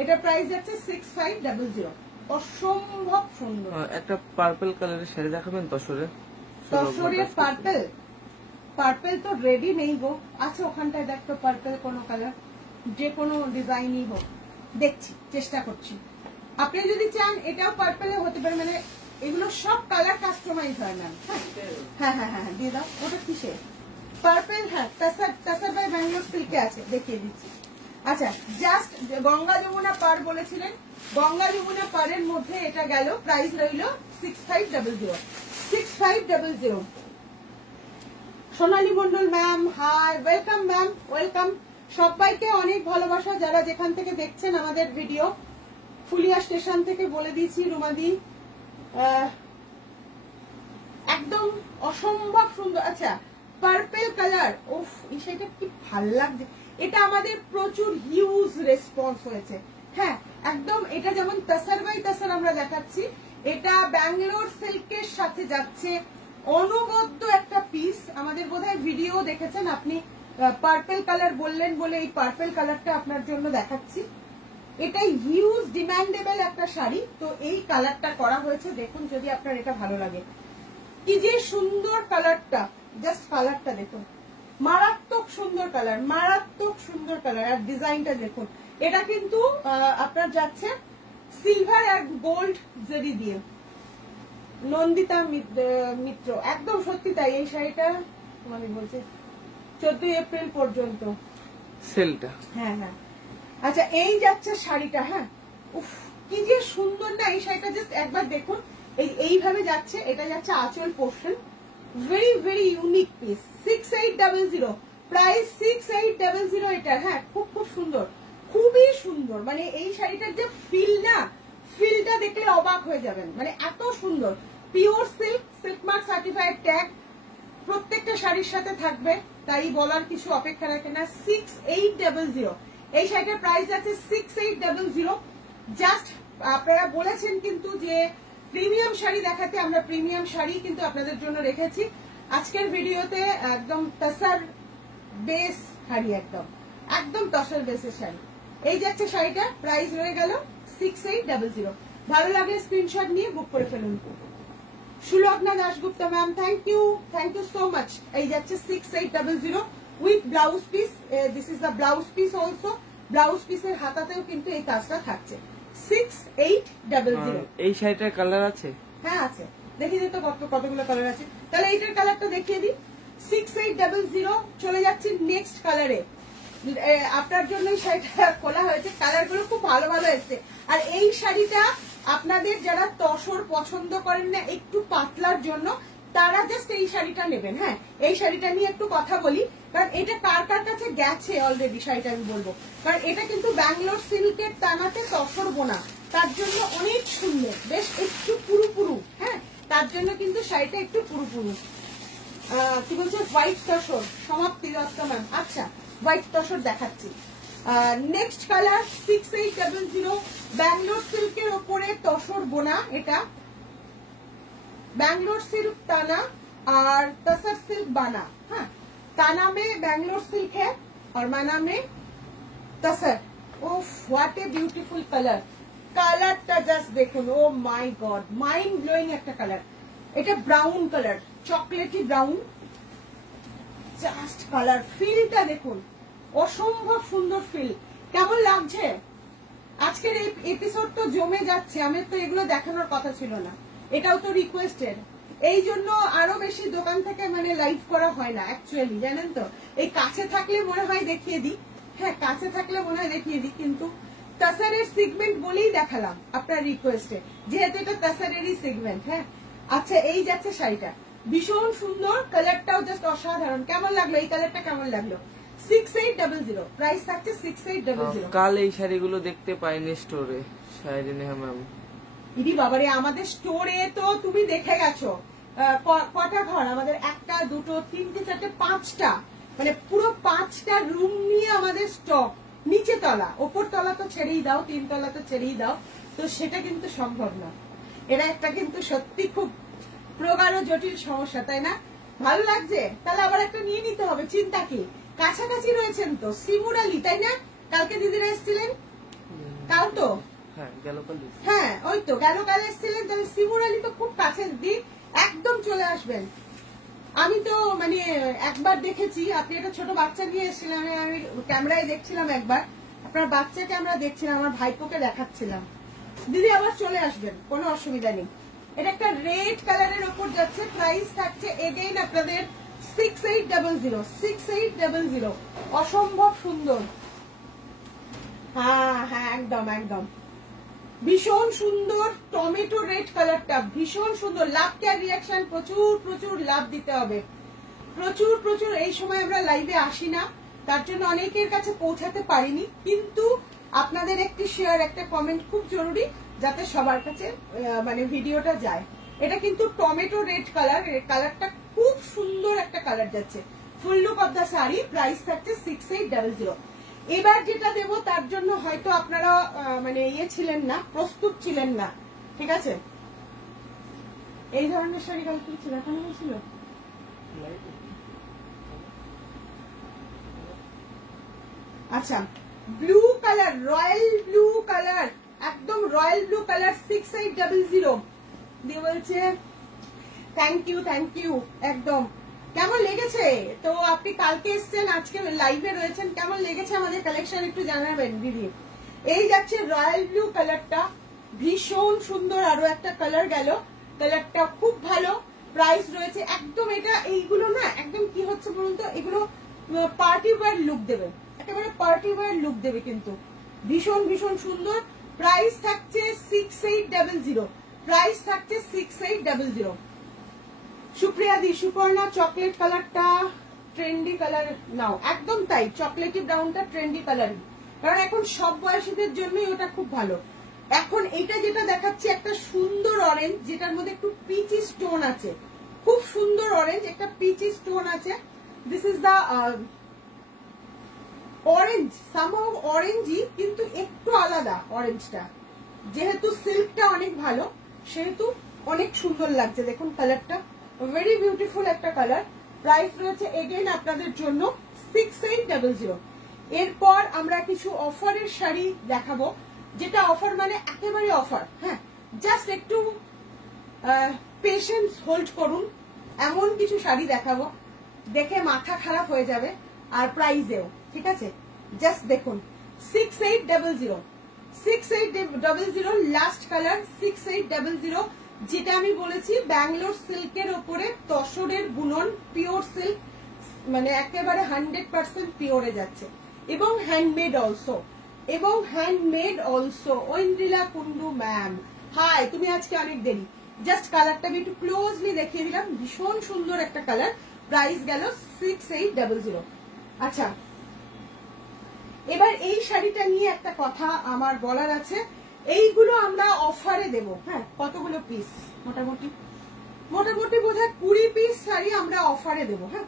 এটা প্রাইস যাচ্ছে 6500। অসম্ভব সুন্দর একটা পার্পল কালারের শাড়ি দেখাবেন তসরে? তসরের পার্পল, পার্পল তো রেডি নেই গো। আচ্ছা ওখানটায় দেখতো পার্পল কোন কালার, যে কোনো ডিজাইনই হোক, দেখছি, চেষ্টা করছি। আপনি যদি চান এটাও পার্পলে হতে পারে, মানে এগুলো সব কালার কাস্টমাইজ হয় ম্যাম। হ্যাঁ হ্যাঁ হ্যাঁ দিয়ে দাও। ওটা কিসে পার্পল? হ্যাঁ তাসার বাই ব্যাঙ্গালোর সিল্কে আছে, দেখিয়ে দিচ্ছি। আচ্ছা জাস্ট গঙ্গা যমুনা পার বলেছিলেন, গঙ্গা যমুনা পারের মধ্যে এটা গেল, প্রাইস রইল 6500, 6500। Sonali Mondal ma'am, hi, welcome ma'am, welcome. সবাইকে অনেক ভালোবাসা যারা যেখান থেকে দেখছেন আমাদের ভিডিও। ফুলিয়া স্টেশন থেকে বলে দিয়েছি রুমাদি, একদম অসম্ভব সুন্দর। আচ্ছা পার্পল কালার, উফ এই শাড়িটা কি ভাল লাগছে। এটা আমাদের প্রচুর হিউজ রেসপন্স হয়েছে। হ্যাঁ একদম, এটা যেমন তাসার বাই তাসার আমরা দেখাচ্ছি, এটা ব্যাঙ্গালোর সিল্কের সাথে যাচ্ছে, অনবদ্য একটা পিস। আমাদের বোধহয় ভিডিও দেখেছেন আপনি, পার্পল কালার বললেন বলে এই পার্পল কালারটা আপনার জন্য দেখাচ্ছি। এটা হিউজ ডিমান্ডেবল একটা শাড়ি, তো এই কালারটা করা হয়েছে। দেখুন যদি আপনার এটা ভালো লাগে, কি যে সুন্দর কালারটা, জাস্ট কালারটা দেখুন, মারাত্মক সুন্দর কালার, মারাত্মক সুন্দর কালার। আর ডিজাইনটা দেখুন, এটা কিন্তু আপনার যাচ্ছে সিলভার আর গোল্ড জেরি দিয়ে। নন্দিতা মিত্র, একদম সত্যি তাই। এই শাড়িটা মানে বলছে 14 এপ্রিল পর্যন্ত সেলটা। হ্যাঁ হ্যাঁ। আচ্ছা এই যাচ্ছে শাড়িটা, হ্যাঁ উফ কি যে সুন্দর না এই শাড়িটা, জাস্ট একবার দেখুন। এইভাবে যাচ্ছে, এটা যাচ্ছে আঁচল portion, very very unique piece. 6800, price 6800 এটার। হ্যাঁ খুব খুব সুন্দর, খুবই সুন্দর। মানে এই শাড়িটার যে ফিল না, ফিলটা দেখলে অবাক হয়ে যাবেন, মানে এত সুন্দর। Pure silk, silk mark certified tag প্রত্যেকটা শাড়ির সাথে থাকবে, তাই বলার কিছু অপেক্ষা রাখে না। 6800, এই শাড়িটার প্রাইস আছে 6800। জাস্ট আপনারা বলেছেন কিন্তু যে প্রিমিয়াম শাড়ি দেখাতে, আমরা প্রিমিয়াম শাড়ি কিন্তু আপনাদের জন্য রেখেছি আজকের ভিডিওতে। একদম তাসার বেস শাড়ি, একদম একদম তসর বেসের শাড়ি। এই যাচ্ছে শাড়িটা, প্রাইস রয়ে গেল 6800। ভালো লাগলে স্ক্রিনশট নিয়ে বুক করে ফেলুন। Sulagna Dasgupta ma'am, thank you so much. এই যাচ্ছে 6800 with blouse piece. This is the blouse piece also. Blouse পিসের হাতাতেও কিন্তু এই কাজটা থাকছে। 6800। এই শাড়িটার কালার আছে? হ্যাঁ আছে, দেখিয়ে দিতে কতগুলো কালার আছে। তাহলে এইটার কালারটা দেখিয়ে দিই। 6800। চলে যাচ্ছি নেক্সট কালারে। আপনার জন্য এই শাড়িটা খোলা হয়েছে, কালারগুলো খুব ভালো ভালো এসছে। আর এই শাড়িটা আপনাদের যারা তসর পছন্দ করেন না একটু পাতলার জন্য, তারা জাস্ট এই শাড়িটা নেবেন। হ্যাঁ এই শাড়িটা নিয়ে একটু কথা বলি, কারণ এটা কার কার কাছে গেছে অলরেডি শাড়িটা আমি বলবো, কারণ এটা কিন্তু ব্যাঙ্গালোর সিল্কের তানাতে তসর বোনা, তার জন্য অনেক সুন্দর, বেশ একটু পুরু। হ্যাঁ তার জন্য কিন্তু শাড়িটা একটু পুরু। কি বলছে, হোয়াইট তসর সমাপ্তি দত্ত ম্যাম। আচ্ছা হোয়াইট তসর দেখাচ্ছি। নেক্সট কালার 6800, ব্যাঙ্গালোর সিল্কের ওপরে তসর বোনা। এটা बैंगलोर सिल्क ताना और तसर सिल्क बाना। हाँ ताना में बैंगलोर सिल्क है और माना में तसर। ओफ व्हाट ए ब्यूटीफुल कलर, কালারটা জাস্ট দেখুন, ও মাই গড, মাইন্ড ব্লোয়িং একটা কালার। এটা brown colour, chocolatey brown, just colour. ফিলটা দেখুন, অসম্ভব সুন্দর ফিল। কেমন লাগছে আজকের এই এপিসোড? তো জমে যাচ্ছে। আমার তো এগুলো দেখানোর কথা ছিল না, এটাও তো রিকোয়েস্টেড, এই জন্য আরো বেশি দোকান থেকে মানে লাইভ করা হয় না অ্যাকচুয়ালি, জানেন তো। এই কাছে থাকলে মনে হয় দেখিয়ে দিই, হ্যাঁ কাছে থাকলে মনে হয় দেখিয়ে দিই, কিন্তু তাসারের সিগমেন্ট বলেই দেখালাম আপনার রিকোয়েস্টে, যেহেতু এটা তাসারেরই সিগমেন্ট। হ্যাঁ আচ্ছা এই যাচ্ছে শাড়িটা, ভীষণ সুন্দর, কালারটাও জাস্ট অসাধারণ। কেমন লাগলো এই কালারটা, কেমন লাগলো? 6800, প্রাইস থাকছে 6800। কাল এই শাড়িগুলো দেখতে পাইনি স্টোরে, শাড়ি নেহা ম্যাম। ইদি বাবারে, আমাদের স্টোরে তো তুমি দেখে গেছো কটা ঘর আমাদের, 1 2 3 4 5টা, মানে পুরো 5টা রুম নিয়ে আমাদের স্টক। নিচে তলা, ওপর তলা তো ছেড়েই দাও, 3 তলা তো ছেড়েই দাও, তো সেটা কিন্তু সম্ভব না। এটা একটা কিন্তু সত্যি খুব প্রগাঢ় জটিল সমস্যা, তাই না? ভালো লাগছে, তাহলে আবার একটা নিয়ে নিতে হবে, চিন্তা কি। কাছাকাছি রয়েছেন তো, শিমুরালি, তাই না? কালকে দিদিরা এসেছিলেন, কাল তো হ্যাঁ ওই তো গেল কাল এসেছিলেন, তাহলে শিমুরালি তো খুব কাছের দিক, একদম চলে আসবেন। আমি তো মানে একবার দেখেছি, আপনি একটা ছোট বাচ্চা নিয়ে এসেছিলেন, আমি ক্যামেরায় দেখছিলাম একবার, আপনার বাচ্চাকে আমরা দেখছিলাম, আমার ভাইপোকে দেখাচ্ছিলাম। দিদি আবার চলে আসবেন, কোনো অসুবিধা নেই। এটা একটা রেড কালারের ওপর যাচ্ছে, প্রাইস থাকছে এগেইন আপনাদের 6800, 6800। অসম্ভব সুন্দর। হ্যাঁ হ্যাঁ, একদম একদম ভীষণ সুন্দর। টমেটো রেড কালারটা ভীষণ সুন্দর। লাভ কেয়ার রিয়াকশন, প্রচুর প্রচুর লাভ দিতে হবে, প্রচুর প্রচুর। এই সময় আমরা লাইভে আসি না, তার জন্য অনেকের কাছে পৌঁছাতে পারিনি, কিন্তু আপনাদের একটি শেয়ার, একটা কমেন্ট খুব জরুরি, যাতে সবার কাছে মানে ভিডিওটা যায়। এটা কিন্তু টমেটো রেড কালার, কালারটা খুব সুন্দর একটা কালার যাচ্ছে। Full look of the sari, price থাকছে 6800। এবার যেটা দেব তার জন্য হয়তো আপনারা মানে ছিলেন না, প্রস্তুত ছিলেন না, ঠিক আছে? এই ধরনের শাড়ি কালকে দেখানো হয়েছিল। আচ্ছা, blue colour, royal blue colour, একদম রয়্যাল ব্লু কালার, 6800 দিয়ে বলছে থ্যাংক ইউ থ্যাংক ইউ। একদম কেমন লেগেছে? তো আপনি কালকে এসছেন, আজকে লাইভে রয়েছেন, কেমন লেগেছে আমাদের কালেকশন একটু জানাবেন দিদি। এই যাচ্ছে রয়্যাল ব্লু কালারটা, ভীষণ সুন্দর। আরো একটা কালার গেল, কালারটা খুব ভালো। প্রাইস রয়েছে একদম, এটা এইগুলো না একদম কি হচ্ছে বলুন তো, এগুলো পার্টি ওয়্যার লুক দেবে, একেবারে পার্টি ওয়্যার লুক দেবে, কিন্তু ভীষণ ভীষণ সুন্দর। প্রাইস থাকছে 6800, প্রাইস থাকছে 6800। সুপ্রিয়া দি, সুপর্ণা চকলেট কালারটা ট্রেন্ডি কালার নাও, একদম তাই, চকলেটি ব্রাউনটা ট্রেন্ডি কালার, কারণ এখন সব বয়সীদের জন্যই ওটা খুব ভালো। এখন এটা যেটা দেখাচ্ছি একটা সুন্দর অরেঞ্জ, যেটার মধ্যে একটু পিচি স্টোন আছে, খুব সুন্দর অরেঞ্জ, একটা পিচি স্টোন আছে। This is the orange, somehow অরেঞ্জই, কিন্তু একটু আলাদা অরেঞ্জটা। যেহেতু সিল্কটা অনেক ভালো, সেহেতু অনেক সুন্দর লাগছে। দেখুন কালারটা ভেরি বিউটিফুল একটা কালার। প্রাইস রয়েছে এগেইন আপনাদের জন্য 6800। এরপর আমরা কিছু অফারের শাড়ি দেখাবো, যেটা অফার মানে একেবারে অফার। হ্যাঁ, জাস্ট একটু পেশেন্স হোল্ড করুন, এমন কিছু শাড়ি দেখাবো দেখে মাথা খারাপ হয়ে যাবে, আর প্রাইজেও, ঠিক আছে? জাস্ট দেখুন 6800, 6800 লাস্ট কালার 6800, যেটা আমি বলেছি ব্যাঙ্গালোর সিল্কের ওপরে তসরের বুনন, পিওর সিল্ক, মানে একেবারে 100% পিওরে যাচ্ছে, এবং হ্যান্ডমেড অলসো, এবং handmade also. Aindrila Kundu ma'am, hi, তুমি আজকে অনেক দেরি। জাস্ট কালারটা আমি একটু ক্লোজলি দেখিয়ে দিলাম, ভীষণ সুন্দর একটা কালার। প্রাইস গেল 6800। আচ্ছা, এবার এই শাড়িটা নিয়ে একটা কথা আমার বলার আছে। এইগুলো আমরা অফারে দেব। হ্যাঁ, কতগুলো পিস? মোটামুটি বোধহয় 20 পিস শাড়ি আমরা অফারে দেব। হ্যাঁ,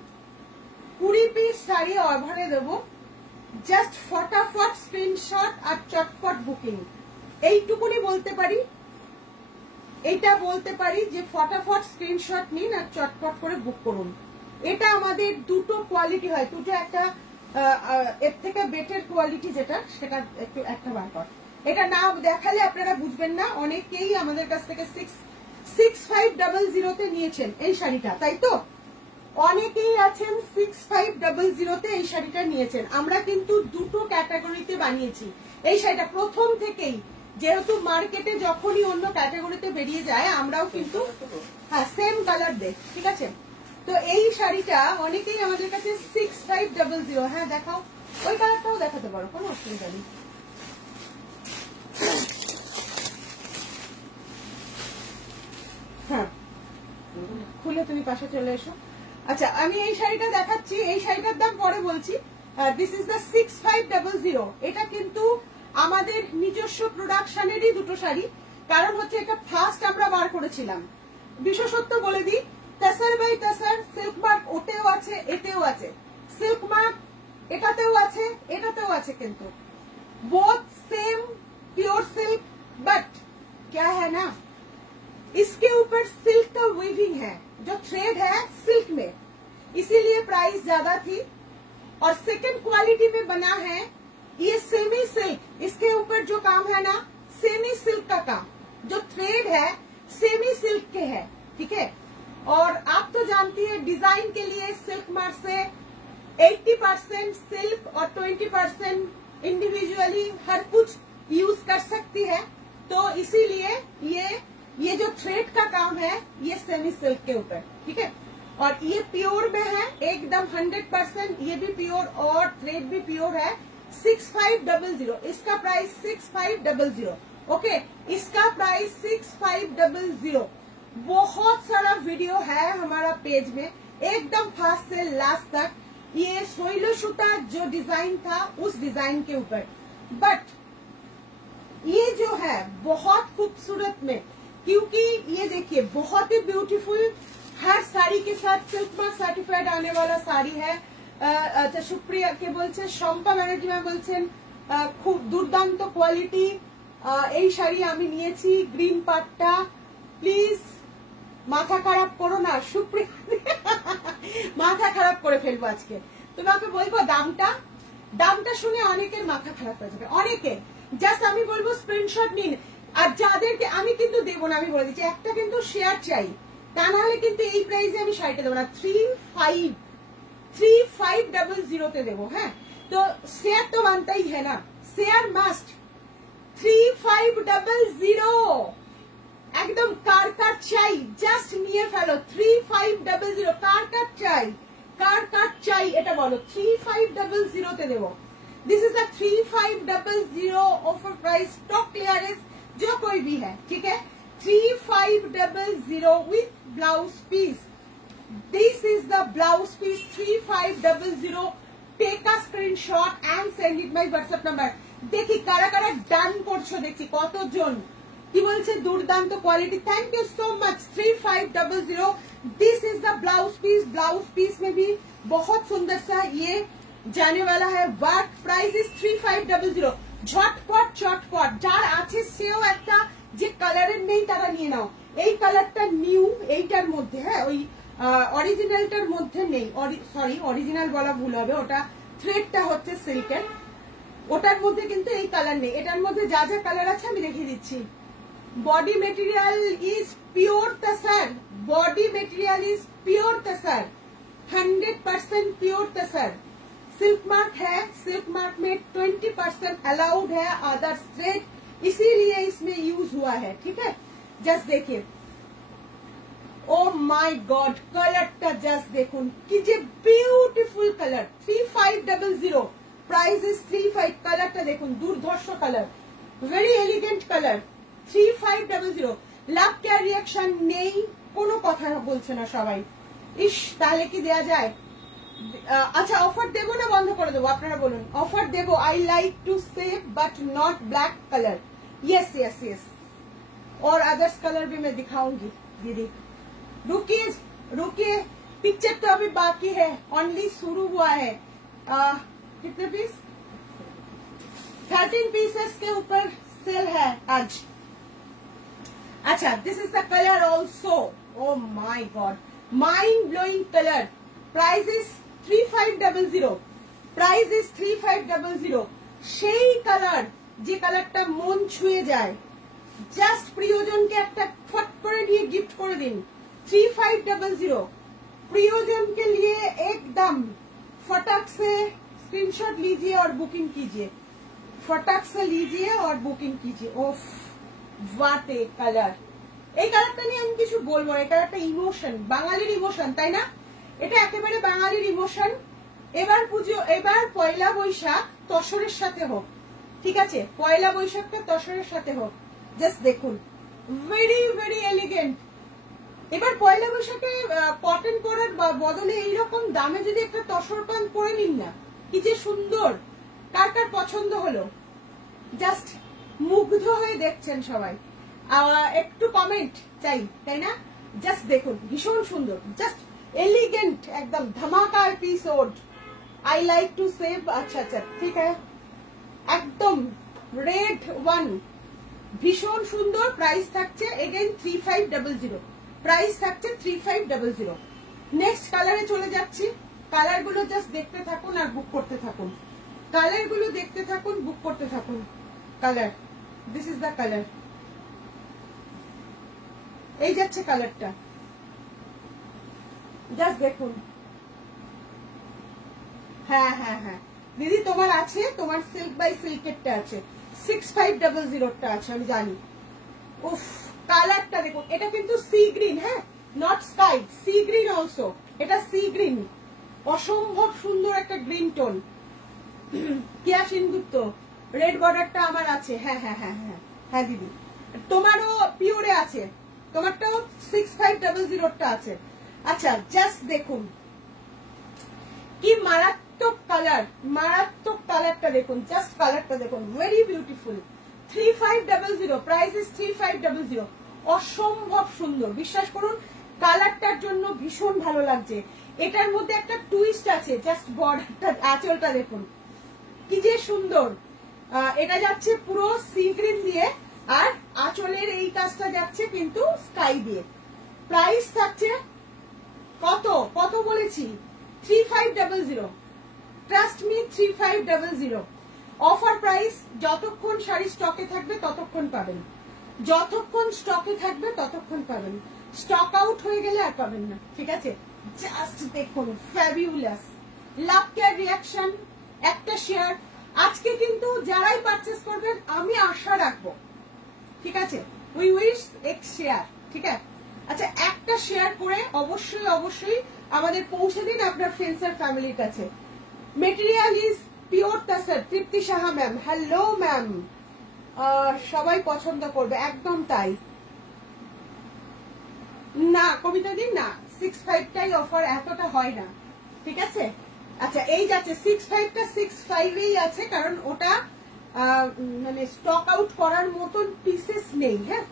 20 পিস শাড়ি অফারে দেব। জাস্ট ফটাফট স্ক্রিনশট আর চটপট বুকিং, এইটুকুনি বলতে পারি। এটা বলতে পারি যে ফটাফট স্ক্রিনশট নিন আর চটপট করে বুক করুন। এটা আমাদের দুটো কোয়ালিটি হয়, দুটো, একটা এর থেকে বেটার কোয়ালিটি যেটা, সেটা একটু একটা বার কর। এটা না দেখালে আপনারা বুঝবেন না। অনেকেই আমাদের কাছ থেকে 6500 নিয়েছেন এই শাড়িটা, তাই তো? অনেকেই আছেন 6500 এই শাড়িটা নিয়েছেন। আমরা কিন্তু দুটো ক্যাটাগরিতে বানিয়েছি এই শাড়িটা প্রথম থেকেই, যেহেতু মার্কেটে যখনই অন্য ক্যাটাগরিতে বেরিয়ে যায় আমরাও কিন্তু হ্যাঁ সেম কালার দেই, ঠিক আছে? তো এই শাড়িটা অনেকেই আমাদের কাছে 6500। হ্যাঁ দেখাও, ওই কালারটাও দেখাতে পারো, কোনো অসুবিধা নেই। হ্যাঁ, খুলে তুমি পাশে চলে এসো। আচ্ছা, আমি এই শাড়িটা দেখাচ্ছি, এই শাড়িটার দাম পরে বলছি। This is the 6500। এটা কিন্তু আমাদের নিজস্ব প্রোডাকশনেরই দুটো শাড়ি, কারণ হচ্ছে এটা ফার্স্ট আমরা বার করেছিলাম। বিশেষত্ব বলে দিই, তাসার বাই তাসার সিল্ক মার্ক ওতেও আছে, এতেও আছে সিল্ক মার্ক, এটাতেও আছে, এটাতেও আছে, কিন্তু both same pure silk, but क्या है ना, इसके ऊपर सिल्क का वीविंग है, जो थ्रेड है सिल्क में, इसीलिए प्राइस ज्यादा थी। और सेकंड क्वालिटी में बना है ये सेमी सिल्क, इसके ऊपर जो काम है ना सेमी सिल्क का काम, जो थ्रेड है सेमी सिल्क के है, ठीक है। और आप तो जानती है डिजाइन के लिए सिल्क मार्क से 80% सिल्क और 20% इंडिविजुअली हर कुछ यूज कर सकती है, तो इसीलिए ये जो थ्रेड का काम है ये सेमी सिल्क के ऊपर, ठीक है। और ये प्योर में है एकदम 100%, ये भी प्योर और थ्रेड भी प्योर है। 6500, इसका प्राइस 6500, ओके, इसका प्राइस 6500। बहुत सारा वीडियो है हमारा पेज में, एकदम फर्स्ट से लास्ट तक, ये सोइलो सूता जो डिजाइन था उस डिजाइन के ऊपर। बट ये जो है बहुत खूबसूरत में, क्योंकि ये देखिए बहुत ही ब्यूटीफुल, हर साड़ी के साथ सिल्क मार्क सर्टिफाइड आने वाला साड़ी है। अच्छा, सुप्रिया के बोलছে, শম্পা ব্যানার্জি ম্যাম বলছেন খুব দুর্দান্ত কোয়ালিটি, এই শাড়ি আমি নিয়েছি গ্রিন পাটটা, প্লিজ মাথা খারাপ করো না সুপ্রিয়া, মাথা খারাপ করে ফেলবো আজকে। তোমাকে বলবো দামটা শুনে অনেকের মাথা খারাপ হয়ে যাবে, অনেকে। জাস্ট আমি বলবো স্ক্রিনশট নিন, আর যাদেরকে আমি কিন্তু দেবো না, আমি বলে দিচ্ছি একটা কিন্তু শেয়ার চাই, তা নাহলে কিন্তু এই প্রাইসে আমি শাড়িটা দেবো না। 3500 তে দেবো, হ্যাঁ। তো শেয়ার তো बनता ही है ना, শেয়ার মাস্ট। 3500 একদম কার কার চাই, জাস্ট নিয়ে ফেলো। 3500 কার কার চাই, কার কার চাই এটা বলো। 3500 তে দেবো। This is the 3500 offer price, stock clearance जो कोई भी है, ठीक है। 3500 with blouse piece, this is the blouse piece 3500। Take a screenshot and send it my WhatsApp number. देखी कारा कारा ডান করছো, দেখছি কতজন কি বলছে, দুর্দান্ত quality, thank you so much. 3500, this is the blouse piece. Blouse piece में भी बहुत सुंदर सा ये जाने वाला है वर्क। Price is 3500। ঝটপট চটপট যার আছে সেও একটা, যে কালারের নেই তারা নিয়ে নাও। এই কালারটা নিউ, এইটার মধ্যে, হ্যাঁ, ওই অরিজিনালটার মধ্যে নেই, সরি অরিজিনাল বলা ভুল হবে, ওটা থ্রেডটা হচ্ছে সিল্কের, ওটার মধ্যে কিন্তু এই কালার নেই। এটার মধ্যে যা যা কালার আছে আমি দেখিয়ে দিচ্ছি। Body material is pure tussar, body material is pure tussar, 100% pure tussar. Silk mark है, सिल्क मार्क में 20% अलाउड है अदर थ्रेड, इसीलिए इसमें यूज हुआ है, ठीक है। जस्ट देखिए, ओ माय गॉड, कलरটা जस्ट দেখুন কি যে বিউটিফুল কালার। 3500, price is 35। কালারটা দেখুন, দুর্ধর্ষ কালার, ভেরি এলিগেন্ট কালার। 3500। লাভ কেয়ার রিয়াকশন নেই, কোনো কথা বলছে না সবাই। ইস, তাহলে কি দেয়া যায়? আচ্ছা, অফার দেবো না বন্ধ করে দেবো, আপনারা বলুন। অফার দেবো। I like to save but not black colour. Yes yes yes, और अदर्स कलर भी मैं दिखाऊंगी दीदी। रुकिए, पिक्चर तो अभी बाकी है, ओनली शुरू हुआ है। कितने पीस? 13 पीसेस के ऊपर सेल है आज। अच्छा, this is the colour also, oh my God, mind blowing colour. Price is 3500। Price is 3500। সেই কালার, যে কালারটা মন ছুঁয়ে যায়, জাস্ট প্রিয়জনকে একটা ফট করে নিয়ে গিফট করে দিন। 3500 प्रियोजन के लिए एकदम फटाक से स्क्रीनशॉट लीजिए और बुकिंग कीजिए, फटाक से लीजिए और बुकिंग कीजिए। ओफ, व्हाट ए कलर। এই কালারটা নিয়ে আমি কিছু বলবো, এটা একটা ইমোশন, বাঙালির ইমোশন, তাই না? এটা একেবারে বাঙালির ইমোশন। এবার পুজো, এবার পয়লা বৈশাখ তসরের সাথে হোক, ঠিক আছে? পয়লা বৈশাখটা তসরের সাথে হোক। জাস্ট দেখুন, ভেরি ভেরি এলিগেন্ট। এবার পয়লা বৈশাখে কটন করার বদলে এইরকম দামে যদি একটা তসর পান পরে নিন না, কি যে সুন্দর, কার কার পছন্দ হলো, জাস্ট মুগ্ধ হয়ে দেখছেন সবাই। একটু কমেন্ট চাই, তাই না? জাস্ট দেখুন, ভীষণ সুন্দর, জাস্ট এলিগেন্ট, একদম ধামাকা episode. I like to save. আচ্ছা আচ্ছা, ঠিক আছে, একদম রেড ওয়ান, ভীষণ সুন্দর। প্রাইস থাকছে এগেইন 3500, প্রাইস থাকছে 3500। নেক্সট কালারে চলে যাচ্ছি। কালার গুলো জাস্ট দেখতে থাকুন আর বুক করতে থাকুন, কালার গুলো দেখতে থাকুন, বুক করতে থাকুন। Colour, this is the colour, এই যাচ্ছে কালারটা, জাস্ট দেখুন। হ্যাঁ হ্যাঁ হ্যাঁ দিদি, তোমার আছে, তোমার সিল্ক বাই সিল্কেরটা আছে, 6500টা আছে, আমি জানি। উফ, কালারটা দেখুন, এটা কিন্তু সি গ্রিন, হ্যাঁ, not sky, sea green also, এটা সি গ্রিন, অসম্ভব সুন্দর একটা গ্রিন টোন। কিয়া সিনগুপ্ত, রেড বর্ডারটা আমার আছে, হ্যাঁ হ্যাঁ হ্যাঁ হ্যাঁ হ্যাঁ দিদি, তোমারও পিওরে আছে, তোমারটাও 6500টা আছে। আচ্ছা, জাস্ট দেখুন কি মারাত্মক কালার, মারাত্মক কালারটা দেখুন, জাস্ট কালারটা দেখুন, ভেরি বিউটিফুল। 3500, প্রাইস ইজ 3500, অসম্ভব সুন্দর, বিশ্বাস করুন কালারটার জন্য ভীষণ ভালো লাগছে। এটার মধ্যে একটা টুইস্ট আছে, জাস্ট বর্ডারটা, আঁচলটা দেখুন কি যে সুন্দর। এটা যাচ্ছে পুরো সি গ্রিন দিয়ে, আর আঁচলের এই কাজটা যাচ্ছে কিন্তু স্কাই দিয়ে। প্রাইস থাকছে কত কত বলেছি, 3500, ট্রাস্ট মি, 3500 অফার প্রাইস। যতক্ষণ শাড়ি স্টকে থাকবে ততক্ষণ পাবেন, যতক্ষণ স্টকে থাকবে ততক্ষণ পাবেন, স্টক আউট হয়ে গেলে আর পাবেন না, ঠিক আছে? জাস্ট দেখুন, ফ্যাবিউলাস। লাভ কেয়ার রিয়াকশন, একটা শেয়ার আজকে কিন্তু যারাই পারচেস করবেন আমি আশা রাখবো, ঠিক আছে? উই উইশ এক্স শেয়ার, ঠিক আছে? আচ্ছা, একটা শেয়ার করে অবশ্যই অবশ্যই আমাদের পৌঁছে দিন আপনার ফ্রেন্ডস আর ফ্যামিলির কাছে। Material is pure তাসার, Tripti Saha ma'am, hello ma'am, সবাই পছন্দ করবে, একদম তাই। না কবিতা দিন না, 65টাই অফার, এতটা হয় না, ঠিক আছে? আচ্ছা, এই যাচ্ছে 65টা 65এই আছে, কারণ ওটা মানে স্টক আউট করার মতন পিসেস নেই। হ্যাঁ,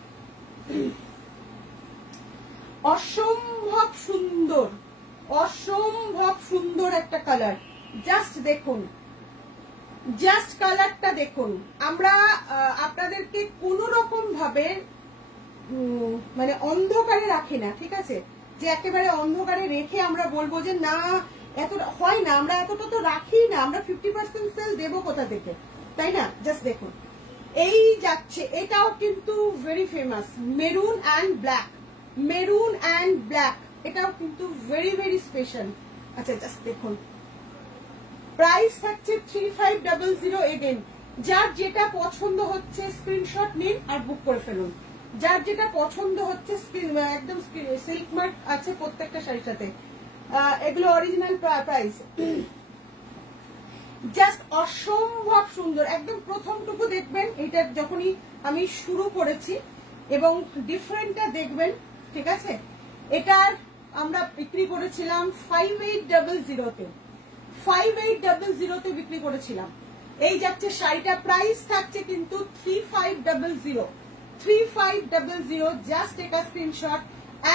অসম্ভব সুন্দর, অসম্ভব সুন্দর একটা কালার, জাস্ট দেখুন, জাস্ট কালারটা দেখুন। আমরা আপনাদেরকে কোন রকম ভাবে মানে অন্ধকারে রাখি না, ঠিক আছে? যে একেবারে অন্ধকারে রেখে আমরা বলবো যে না, এতটা হয় না, আমরা এতটা তো রাখি না, আমরা 50% সেল দেবো কোথা থেকে, তাই না? জাস্ট দেখুন, এই যাচ্ছে, এটাও কিন্তু very famous, maroon and black, maroon and black, এটাও কিন্তু ভেরি ভেরি স্পেশাল। আচ্ছা, জাস্ট দেখুন, প্রাইস থাকছে 3500 এগেন। যার যেটা পছন্দ হচ্ছে স্ক্রিনশট নিন আর বুক করে ফেলুন, যার যেটা পছন্দ হচ্ছে। একদম সিল্ক মার্ক আছে প্রত্যেকটা শাড়ির সাথে, এগুলো অরিজিনাল প্রাইস। জাস্ট অসম্ভব সুন্দর, একদম প্রথমটুকু দেখবেন, এটা যখনই আমি শুরু করেছি, এবং ডিফারেন্টটা দেখবেন, ঠিক আছে? এটার আমরা বিক্রি করেছিলাম 5800-তে, 5800-তে বিক্রি করেছিলাম। এই যাচ্ছে শাড়িটা, প্রাইস থাকছে কিন্তু 3500, 3500। Just take a screenshot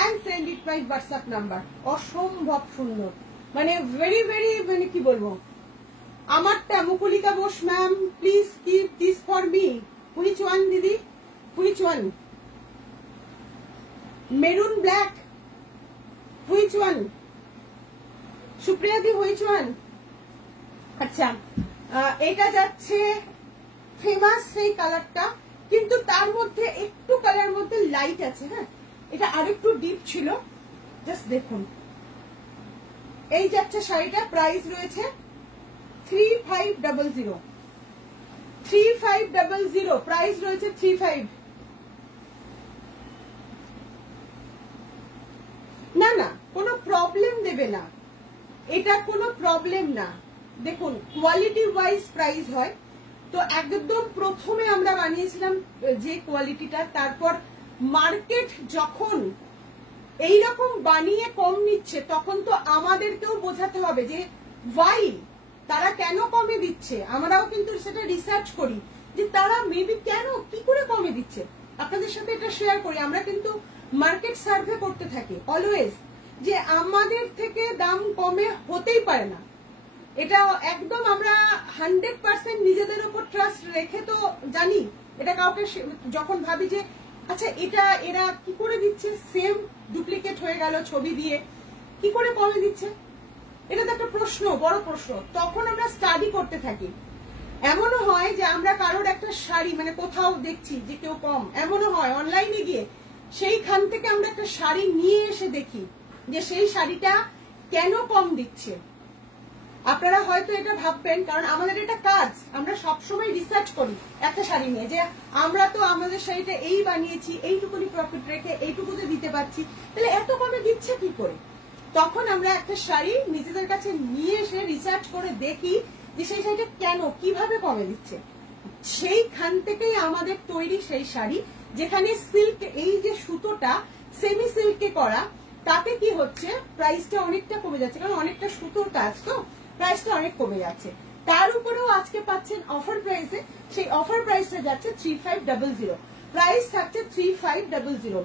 and send it my WhatsApp number. অসম্ভব সুন্দর, মানে ভেরি ভেরি, মানে কি বলবো, আমারটা Mukulika Bose ma'am, please keep this for me. Which one দিদি, which one? Maroon black, which one? Supriya di, which one? আচ্ছা, এটা যাচ্ছে ফেমাস সেই কালারটা, কিন্তু তার মধ্যে একটু কালার মধ্যে লাইট আছে। হ্যাঁ, এটা আরেকটু ডিপ ছিল, জাস্ট দেখুন। এই যাচ্ছে শাড়িটা, প্রাইস রয়েছে 3500, 3500, প্রাইস রয়েছে 35। না না, কোনো প্রবলেম দেবে না, এটা কোনো প্রবলেম না। দেখুন, কোয়ালিটি ওয়াইজ প্রাইস হয়, তো একদম প্রথমে আমরা বানিয়েছিলাম যে কোয়ালিটিটা, তারপর মার্কেট যখন এইরকম বানিয়ে কম নিচ্ছে, তখন তো আমাদেরকেও বোঝাতে হবে যে ওয়াই, তারা কেন কমে দিচ্ছে, আমরাও কিন্তু সেটা রিসার্চ করি যে তারা মেবি কেন কি করে কমে দিচ্ছে, আপনাদের সাথে এটা শেয়ার করি। আমরা কিন্তু মার্কেট সার্ভে করতে থাকি অলওয়েজ, যে আমাদের থেকে দাম কমে হতেই পারে না। এটা একদম আমরা 100% নিজেদের উপর ট্রাস্ট রেখে তো জানি। এটা কাউকে যখন ভাবি যে আচ্ছা এটা এরা কি করে দিচ্ছে, সেম ডুপ্লিকেট হয়ে গেল ছবি দিয়ে, কি করে কমে দিচ্ছে, এটা তো একটা প্রশ্ন, বড় প্রশ্ন। তখন আমরা স্টাডি করতে থাকি। এমনও হয় যে আমরা কারোর একটা শাড়ি মানে কোথাও দেখছি যে কেউ কম, এমনও হয় অনলাইনে গিয়ে সেইখান থেকে আমরা একটা শাড়ি নিয়ে এসে দেখি যে সেই শাড়িটা কেন কম দিচ্ছে। আপনারা হয়তো এটা ভাববেন, কারণ আমাদের এটা কাজ, আমরা সবসময় রিসার্চ করি একটা শাড়ি নিয়ে, যে আমরা তো আমাদের শাড়িটা এই বানিয়েছি, এইটুকুনি প্রফিট রেখে এইটুকুতে দিতে পারছি, তাহলে এত কমে দিচ্ছে কি করে। তখন আমরা একটা শাড়ি নিজেদের কাছে নিয়ে এসে রিসার্চ করে দেখি যে সেই শাড়িটা কেন কিভাবে কমে দিচ্ছে। সেইখান থেকেই আমাদের তৈরি সেই শাড়ি, যেখানে সিল্ক, এই যে সুতোটা সেমি সিল্কে করা, তাতে কি হচ্ছে প্রাইসটা অনেকটা কমে যাচ্ছে, কারণ অনেকটা সুতোর কাজ, তো প্রাইসটা অনেক কমে যাচ্ছে। তার উপরেও আজকে পাচ্ছেন অফার প্রাইসে, সেই অফার প্রাইসটা যাচ্ছে 3500, প্রাইস থাকছে 3500।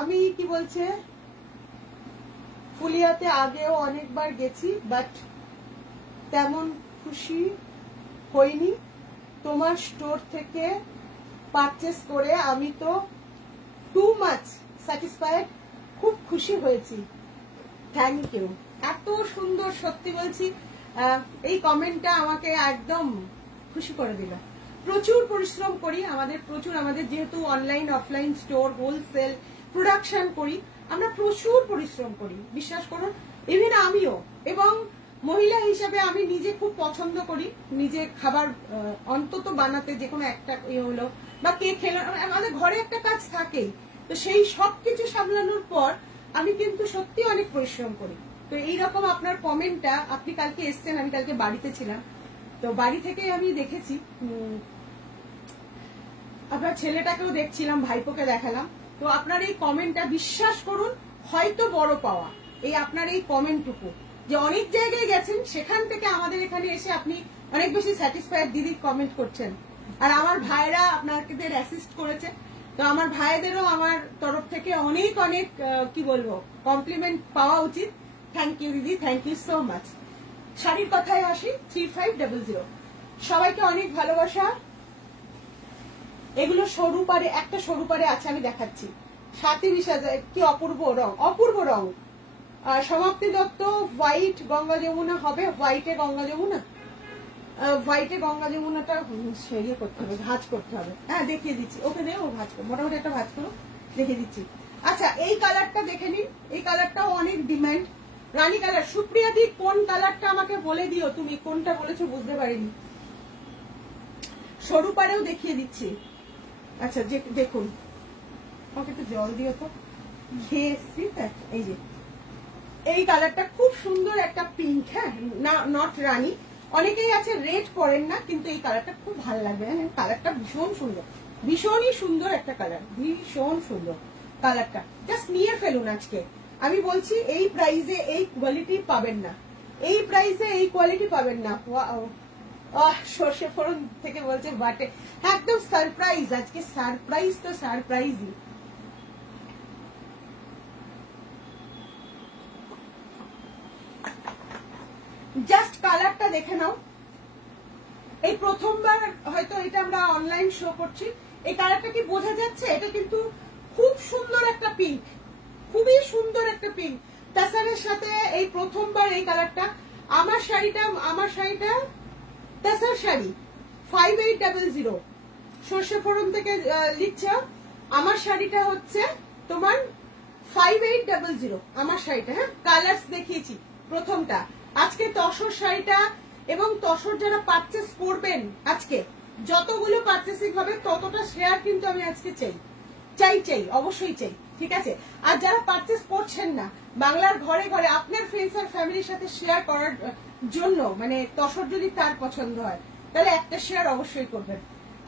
আমি কি বলছে, ফুলিয়াতে আগেও অনেকবার গেছি, বাট তেমন খুশি হইনি তোমার স্টোর থেকে পারচেস করে, আমি তো টু মাচ স্যাটিসফাইড, খুব খুশি হয়েছি, থ্যাংক ইউ। এত সুন্দর, সত্যি বলছি এই কমেন্টটা আমাকে একদম খুশি করে দিল। প্রচুর পরিশ্রম করি, আমাদের যেহেতু online offline store, wholesale production করি, আমরা প্রচুর পরিশ্রম করি, বিশ্বাস করুন। ইভেন আমিও, এবং মহিলা হিসাবে আমি নিজে খুব পছন্দ করি নিজে খাবার অন্তত বানাতে, যে কোনো একটা হলো বা কে খেলো, আমাদের ঘরে একটা কাজ থাকেই, তো সেই সবকিছু সামলানোর পর আমি কিন্তু সত্যি অনেক পরিশ্রম করি। তো এইরকম আপনার কমেন্টটা, আপনি কালকে এসছেন, আমি কালকে বাড়িতে ছিলাম, তো বাড়ি থেকে আমি দেখেছি, আপনার ছেলেটাকেও দেখছিলাম, ভাইপোকে দেখালাম, তো আপনার এই কমেন্টটা বিশ্বাস করুন হয়তো বড় পাওয়া, এই আপনার এই কমেন্টটুকু, যে অনেক জায়গায় গেছেন সেখান থেকে আমাদের এখানে এসে আপনি অনেক বেশি স্যাটিসফাইড দিদি কমেন্ট করছেন, আর আমার ভাইরা আপনাদের অ্যাসিস্ট করেছে, তো আমার ভাইদেরও আমার তরফ থেকে অনেক অনেক কি বলবো কমপ্লিমেন্ট পাওয়া উচিত। থ্যাংক ইউ দিদি, থ্যাংক ইউ সো মাচ। শাড়ির কথায় আসি, 3500, সবাইকে অনেক ভালোবাসা। এগুলো সরু পারে, একটা সরু পারে আছে, আমি দেখাচ্ছি, 37,000, কি অপূর্ব রং, অপূর্ব রং। সমাপ্তি দত্ত হোয়াইট গঙ্গা যমুনা হবে, হোয়াইটে গঙ্গা যমুনা, হোয়াইটে গঙ্গা যমুনাটা ইয়ে করতে হবে, ভাঁজ করতে হবে। হ্যাঁ দেখিয়ে দিচ্ছি, ওকে দে, ও ভাঁজ করো, মোটামুটি একটা ভাঁজ করো, দেখিয়ে দিচ্ছি। আচ্ছা এই কালারটা দেখে নিন, এই কালারটাও অনেক ডিমান্ড, রানী কালার। সুপ্রিয়া দি কোন কালারটা আমাকে বলে দিও, তুমি কোনটা বলেছো বুঝতে পারিনি। সরু পাড়েও দেখিয়ে দিচ্ছি। আচ্ছা দেখুন, আমাকে একটু জল দিও তো, খেয়ে এসছি। এই যে এই কালারটা খুব সুন্দর একটা পিঙ্ক, হ্যাঁ না, নট রানী, অনেকেই আছে রেড পরেন না, কিন্তু এই কালারটা খুব ভালো লাগবে, কালারটা ভীষণ সুন্দর, ভীষণই সুন্দর একটা কালার, ভীষণ সুন্দর কালারটা, জাস্ট নিয়ে ফেলুন আজকে। আমি বলছি এই প্রাইসে এই কোয়ালিটি পাবেন না, এই প্রাইসে এই কোয়ালিটি পাবেন না। সর্ষে ফোড়ন থেকে বলছে বাটে, একদম সারপ্রাইজ, আজকে সারপ্রাইজ তো সারপ্রাইজই। জাস্ট কালারটা দেখে নাও, এই প্রথমবার হয়তো এটা আমরা অনলাইন শো করছি, এই কালারটা কি বোঝা যাচ্ছে? এটা কিন্তু খুব সুন্দর একটা পিঙ্ক, খুবই সুন্দর একটা পিঙ্ক, তাসারের সাথে এই প্রথমবার এই কালারটা। আমার শাড়িটা তাসার শাড়ি 5800, সর্ষে ফোড়ন থেকে লিখছে, আমার শাড়িটা হচ্ছে তোমার 5800, আমার শাড়িটা, হ্যাঁ কালার্স দেখিয়েছি প্রথমটা। আজকে তসর শাড়িটা, এবং তসর যারা পারচেস করবেন, আজকে যতগুলো পারচেসিং হবে ততটা শেয়ার কিন্তু আমি আজকে চাই, অবশ্যই চাই, ঠিক আছে? আর যারা পারচেস করছেন না, বাংলার ঘরে ঘরে আপনার ফ্রেন্ডস আর ফ্যামিলির সাথে শেয়ার করার জন্য, মানে তসর যদি তার পছন্দ হয় তাহলে একটা শেয়ার অবশ্যই করবেন।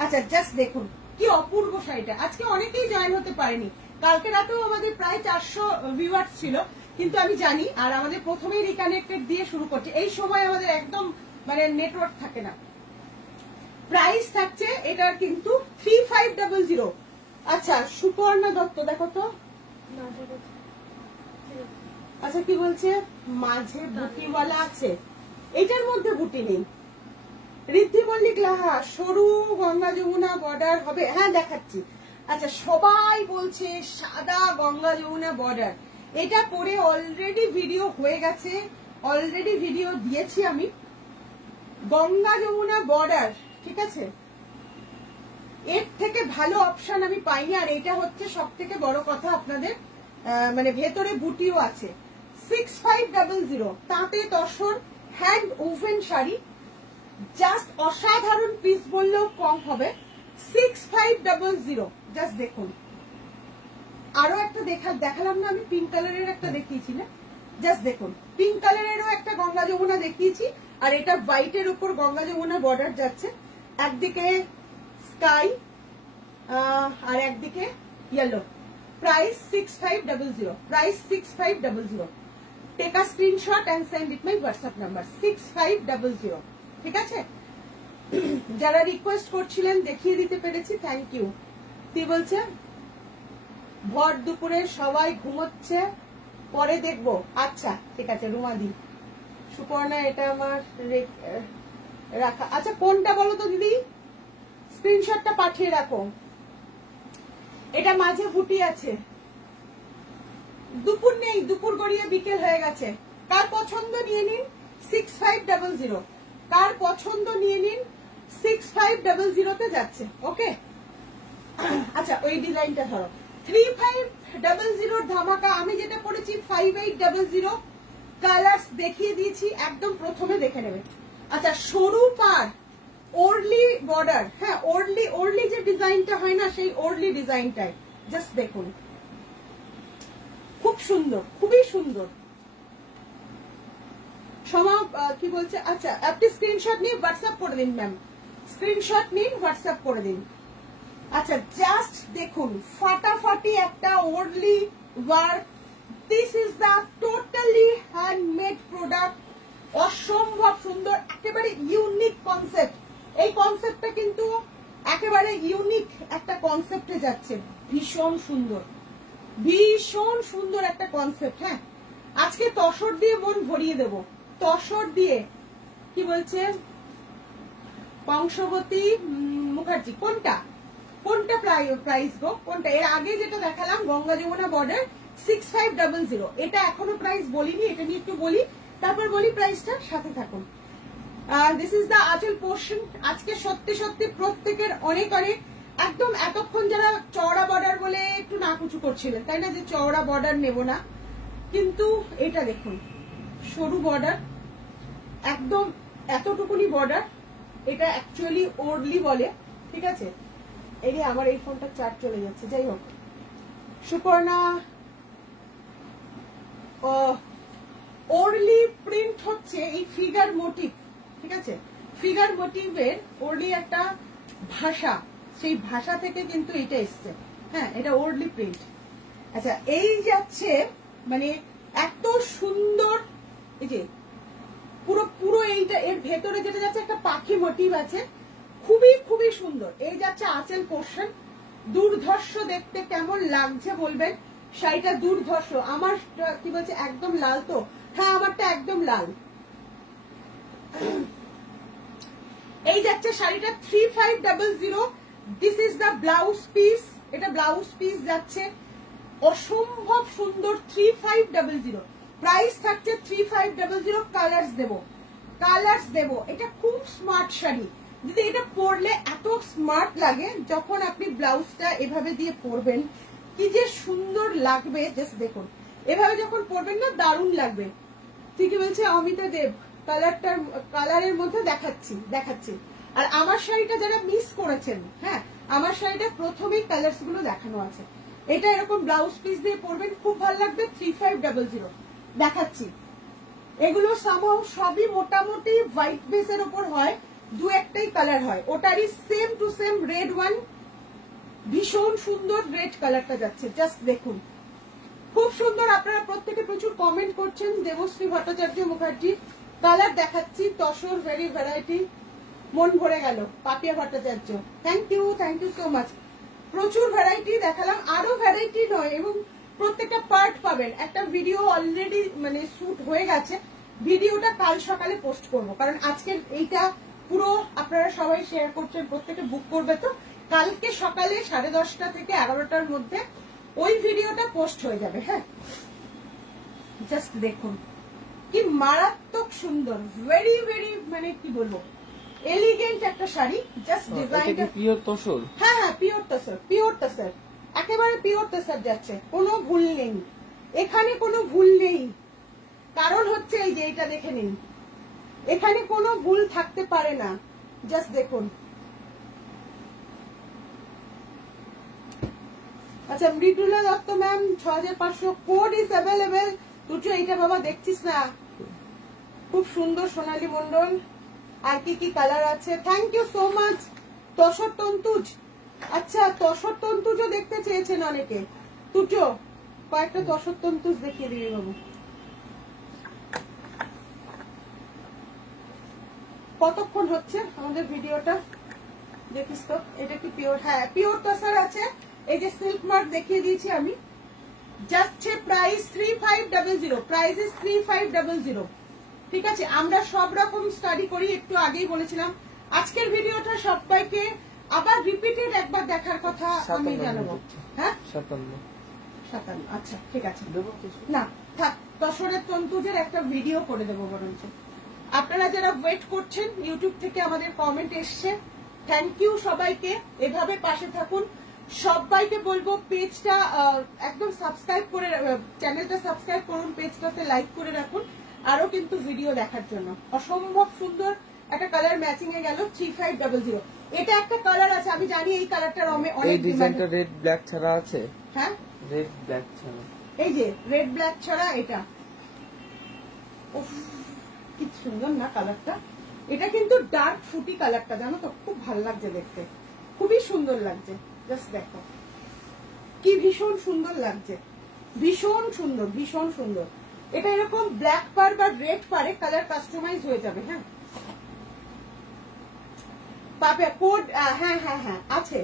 আচ্ছা জাস্ট দেখুন কি অপূর্ব শাড়িটা, আজকে অনেকেই জয়েন হতে পারেনি, কালকে রাতেও আমাদের প্রায় 400 ভিউয়ার্স ছিল, কিন্তু আমি জানি। আর আমাদের প্রথমেই রিকানেক্টেড দিয়ে শুরু করছি, এই সময় আমাদের একদম মানে নেটওয়ার্ক থাকে না। প্রাইস থাকছে এটার কিন্তু 3500। আচ্ছা সুপর্ণা দত্ত দেখো তো, আচ্ছা কি বলছে মাঝে বুটিওয়ালা আছে, এটার মধ্যে বুটি নেই। ঋদ্ধি মল্লিক লাহা সরু গঙ্গা যমুনা বর্ডার হবে, হ্যাঁ দেখাচ্ছি। আচ্ছা সবাই বলছে সাদা গঙ্গা যমুনা বর্ডার, এটা পরে অলরেডি ভিডিও হয়ে গেছে, অলরেডি ভিডিও দিয়েছি আমি। গঙ্গা যমুনা বর্ডার, ঠিক আছে, এর থেকে ভালো অপশন আমি পাইনি। আর এটা হচ্ছে সব থেকে বড় কথা, আপনাদের মানে ভেতরে বুটিও আছে। 6500 তাঁতে tussar hand woven sari, just অসাধারণ পিস বললেও কম হবে। 6500 জাস্ট দেখুন। আরো একটা দেখালাম না আমি, পিঙ্ক কালারের একটা দেখিয়েছি না, জাস্ট দেখুন। পিঙ্ক কালারেরও একটা গঙ্গা যমুনা দেখিয়েছি, আর এটা হোয়াইটের উপর গঙ্গা যমুনা বর্ডার যাচ্ছে, একদিকে স্কাই আর একদিকে yellow. Price 6500, price 6500। Take a screenshot and send it my WhatsApp number 6500, ঠিক আছে। যারা রিকোয়েস্ট করছিলেন দেখিয়ে দিতে পেরেছি, থ্যাংক ইউ। কি বলছে ভর দুপুরে সবাই ঘুমোচ্ছে, পরে দেখবো। আচ্ছা ঠিক আছে রুমাদি। সুপর্ণা এটা আমার রাখা, আচ্ছা কোনটা বলো তো দিদি, স্ক্রিনশটটা পাঠিয়ে রাখো। এটা মাঝে বুটি আছে, দুপুর নেই, দুপুর গড়িয়ে বিকেল হয়ে গেছে। কার পছন্দ নিয়ে নিন 6500, কার পছন্দ নিয়ে নিন 6500 তে যাচ্ছে, ওকে। আচ্ছা ওই ডিজাইনটা ধরো 3500 ধামাকা। আমি যেটা পড়েছি 5800, কালার্স দেখিয়ে দিয়েছি, একদম প্রথমে দেখে নেবে। আচ্ছা সরু পার ওরলি বর্ডার, হ্যাঁ ওরলি যে ডিজাইনটা হয় না, সেই ওরলি ডিজাইনটাই জাস্ট দেখুন, খুব সুন্দর, খুবই সুন্দর। সমাপ কি বলছে, আচ্ছা আপনি স্ক্রিনশট নিয়ে হোয়াটসঅ্যাপ করে দিন ম্যাম, স্ক্রিনশট নিন হোয়াটসঅ্যাপ করে দিন। আচ্ছা জাস্ট দেখুন ফাটাফাটি একটা Warli work, this is the totally handmade product, অসম্ভব সুন্দর, একেবারে ইউনিক কনসেপ্ট। এই কনসেপ্টটা কিন্তু একেবারে ইউনিক একটা কনসেপ্টে যাচ্ছে, ভীষণ সুন্দর, ভীষণ সুন্দর একটা কনসেপ্ট। হ্যাঁ আজকে তসর দিয়ে মন ভরিয়ে দেব, তসর দিয়ে। কি বলছে কংসবতী মুখার্জি, কোনটা কোনটা প্রাইস গো, কোনটা? এর আগে যেটা দেখালাম গঙ্গা যমুনা বর্ডার 6500, এটা এখনো প্রাইস বলিনি, এটা নিয়ে একটু বলি, তারপর বলি প্রাইসটা, সাথে থাকুন। দিস ইজ দ্য আঁচল পোর্শন। আজকে সত্যি সত্যি প্রত্যেকের অনেক অনেক, একদম এতক্ষণ যারা চওড়া বর্ডার বলে একটু নাকুচু করছিলেন তাই না, যে চওড়া বর্ডার নেব না, কিন্তু এটা দেখুন সরু বর্ডার, একদম এতটুকুনি বর্ডার, এটা অ্যাকচুয়ালি ওরলি বলে, ঠিক আছে। এই আমার এই ফোনটা চার্জ চলে যাচ্ছে, যাই হোক। সুপর্ণা ওরলি প্রিন্ট হচ্ছে এই ফিগার মোটিভ, ঠিক আছে, ফিগার মোটিভের ওরলি একটা ভাষা, সেই ভাষা থেকে কিন্তু এটা এসছে। হ্যাঁ এটা ওরলি প্রিন্ট। আচ্ছা এই যাচ্ছে মানে এত সুন্দর, এই যে পুরো পুরো এইটা, এর ভেতরে যেটা যাচ্ছে একটা পাখি মোটিভ আছে, খুবই খুবই সুন্দর। এই যাচ্ছে আঁচল পোর্শন, দুর্ধর্ষ দেখতে, কেমন লাগছে বলবেন, শাড়িটা দুর্ধর্ষ। আমার কি বলছে একদম লাল তো, হ্যাঁ আমারটা একদম লাল। এই যাচ্ছে শাড়িটা 3500, this is the blouse piece, এটা ব্লাউজ পিস যাচ্ছে, অসম্ভব সুন্দর 3500, প্রাইস থাকছে 3500। কালার্স দেব, এটা খুব স্মার্ট শাড়ি, যদি এটা পরলে এত স্মার্ট লাগে, যখন আপনি ব্লাউজটা এভাবে দিয়ে পরবেন কি যে সুন্দর লাগবে, জাস্ট দেখুন এভাবে যখন পরবেন না দারুণ লাগবে। ঠিকই বলছে অমিতা দেব, কালারের মধ্যে দেখাচ্ছি। আর আমার শাড়িটা যারা মিস করেছেন, হ্যাঁ আমার শাড়িটা প্রথমেই কালার্স গুলো দেখানো আছে, এটা এরকম ব্লাউজ পিস দিয়ে পরবেন, খুব ভালো লাগবে। 3500 দেখাচ্ছি। এগুলো সবই মোটামুটি হোয়াইট বেসের উপর হয়, দু একটাই কালার হয়, ওটারই same to same red one, ভীষণ সুন্দর রেড কালারটা যাচ্ছে, জাস্ট দেখুন খুব সুন্দর। আপনারা প্রত্যেকে প্রচুর কমেন্ট করছেন। দেবশ্রী ভট্টাচার্য মুখার্জি কালার দেখাচ্ছি, তসর ভেরি ভ্যারাইটি, মন ভরে গেল। Papiya Bhattacharya thank you so much. প্রচুর ভ্যারাইটি দেখালাম, আরো ভ্যারাইটি নয়, এবং প্রত্যেকটা পার্ট পাবেন। একটা ভিডিও অলরেডি মানে শুট হয়ে গেছে, ভিডিওটা কাল সকালে পোস্ট করব, কারণ আজকের এইটা পুরো আপনারা সবাই শেয়ার করছেন, প্রত্যেকে বুক করবে, তো কালকে সকালে 10:30 থেকে 11টার মধ্যে ওই ভিডিওটা পোস্ট হয়ে যাবে। হ্যাঁ, জাস্ট দেখুন কি মারাত্মক সুন্দর, ভেরি ভেরি মানে কি বলবো, এলিগেন্ট একটা শাড়ি। জাস্ট ডিজাইনটা পিওর তসর। হ্যাঁ হ্যাঁ, পিওর তসর, একেবারে পিওর তসর যাচ্ছে, কোনো ভুল নেই এখানে, কোনো ভুল নেই। কারণ হচ্ছে এই যে এটা দেখে নিন, এখানে কোনো ভুল থাকতে পারে না। জাস্ট দেখুন। আচ্ছা, Mridula Dutta ma'am 6500, code is available. তুই এইটা বাবা দেখছিস না, খুব সুন্দর। সোনালী মন্ডল, আর কি কি কালার আছে? Thank you so much. Tussar Tantuja, আচ্ছা তসর তন্তুজও দেখতে চেয়েছেন অনেকে। তুচো কয়েকটা তসর তন্তুজ দেখিয়ে দিবি বাবু। কতক্ষণ হচ্ছে আমাদের ভিডিওটা দেখিস তো? এটা কি পিওর? হ্যাঁ, পিওর তসর আছে। এই যে সিল্ক মার্ক দেখিয়ে দিয়েছি আমি। যাচ্ছে প্রাইস 3500, প্রাইস ইজ 3500। ঠিক আছে, আমরা সব রকম স্টাডি করি, একটু আগেই বলেছিলাম। আজকের ভিডিওটা সবাইকে আবার রিপিটেড একবার দেখার কথা আমি জানাবো। হ্যাঁ 57, আচ্ছা ঠিক আছে, না থাক, তসরের তন্তুজের একটা ভিডিও করে দেবো বরঞ্চ। আপনারা যারা ওয়েট করছেন, ইউটিউব থেকে আমাদের কমেন্ট এসছে, থ্যাংক ইউ সবাইকে, এভাবে পাশে থাকুন। সবাইকে বলবো পেজটা একদম সাবস্ক্রাইব করে, চ্যানেলটা সাবস্ক্রাইব করুন, পেজটাতে লাইক করে রাখুন, আরো কিন্তু ভিডিও দেখার জন্য। অসম্ভব সুন্দর একটা কালার ম্যাচিং এ গেল 3500। এটা একটা কালার আছে, আমি জানি এই কালারটার অনেক ডিজাইনটা রেড ব্ল্যাক ছাড়া আছে। হ্যাঁ, রেড ব্ল্যাক ছাড়া, এই যে রেড ব্ল্যাক ছাড়া এটা। উফ, কি সুন্দর না কালারটা। এটা কিন্তু ডার্ক ফুটি কালারটা, জানো তো, খুব ভালো লাগছে দেখতে, খুবই সুন্দর লাগছে। জাস্ট দেখো কি ভীষণ সুন্দর লাগছে, ভীষণ সুন্দর, ভীষণ সুন্দর। এটা এরকম ব্ল্যাক পার বা রেড পারে কালার কাস্টমাইজ হয়ে যাবে। হ্যাঁ পাবে কোড, হ্যাঁ হ্যাঁ হ্যাঁ আছে।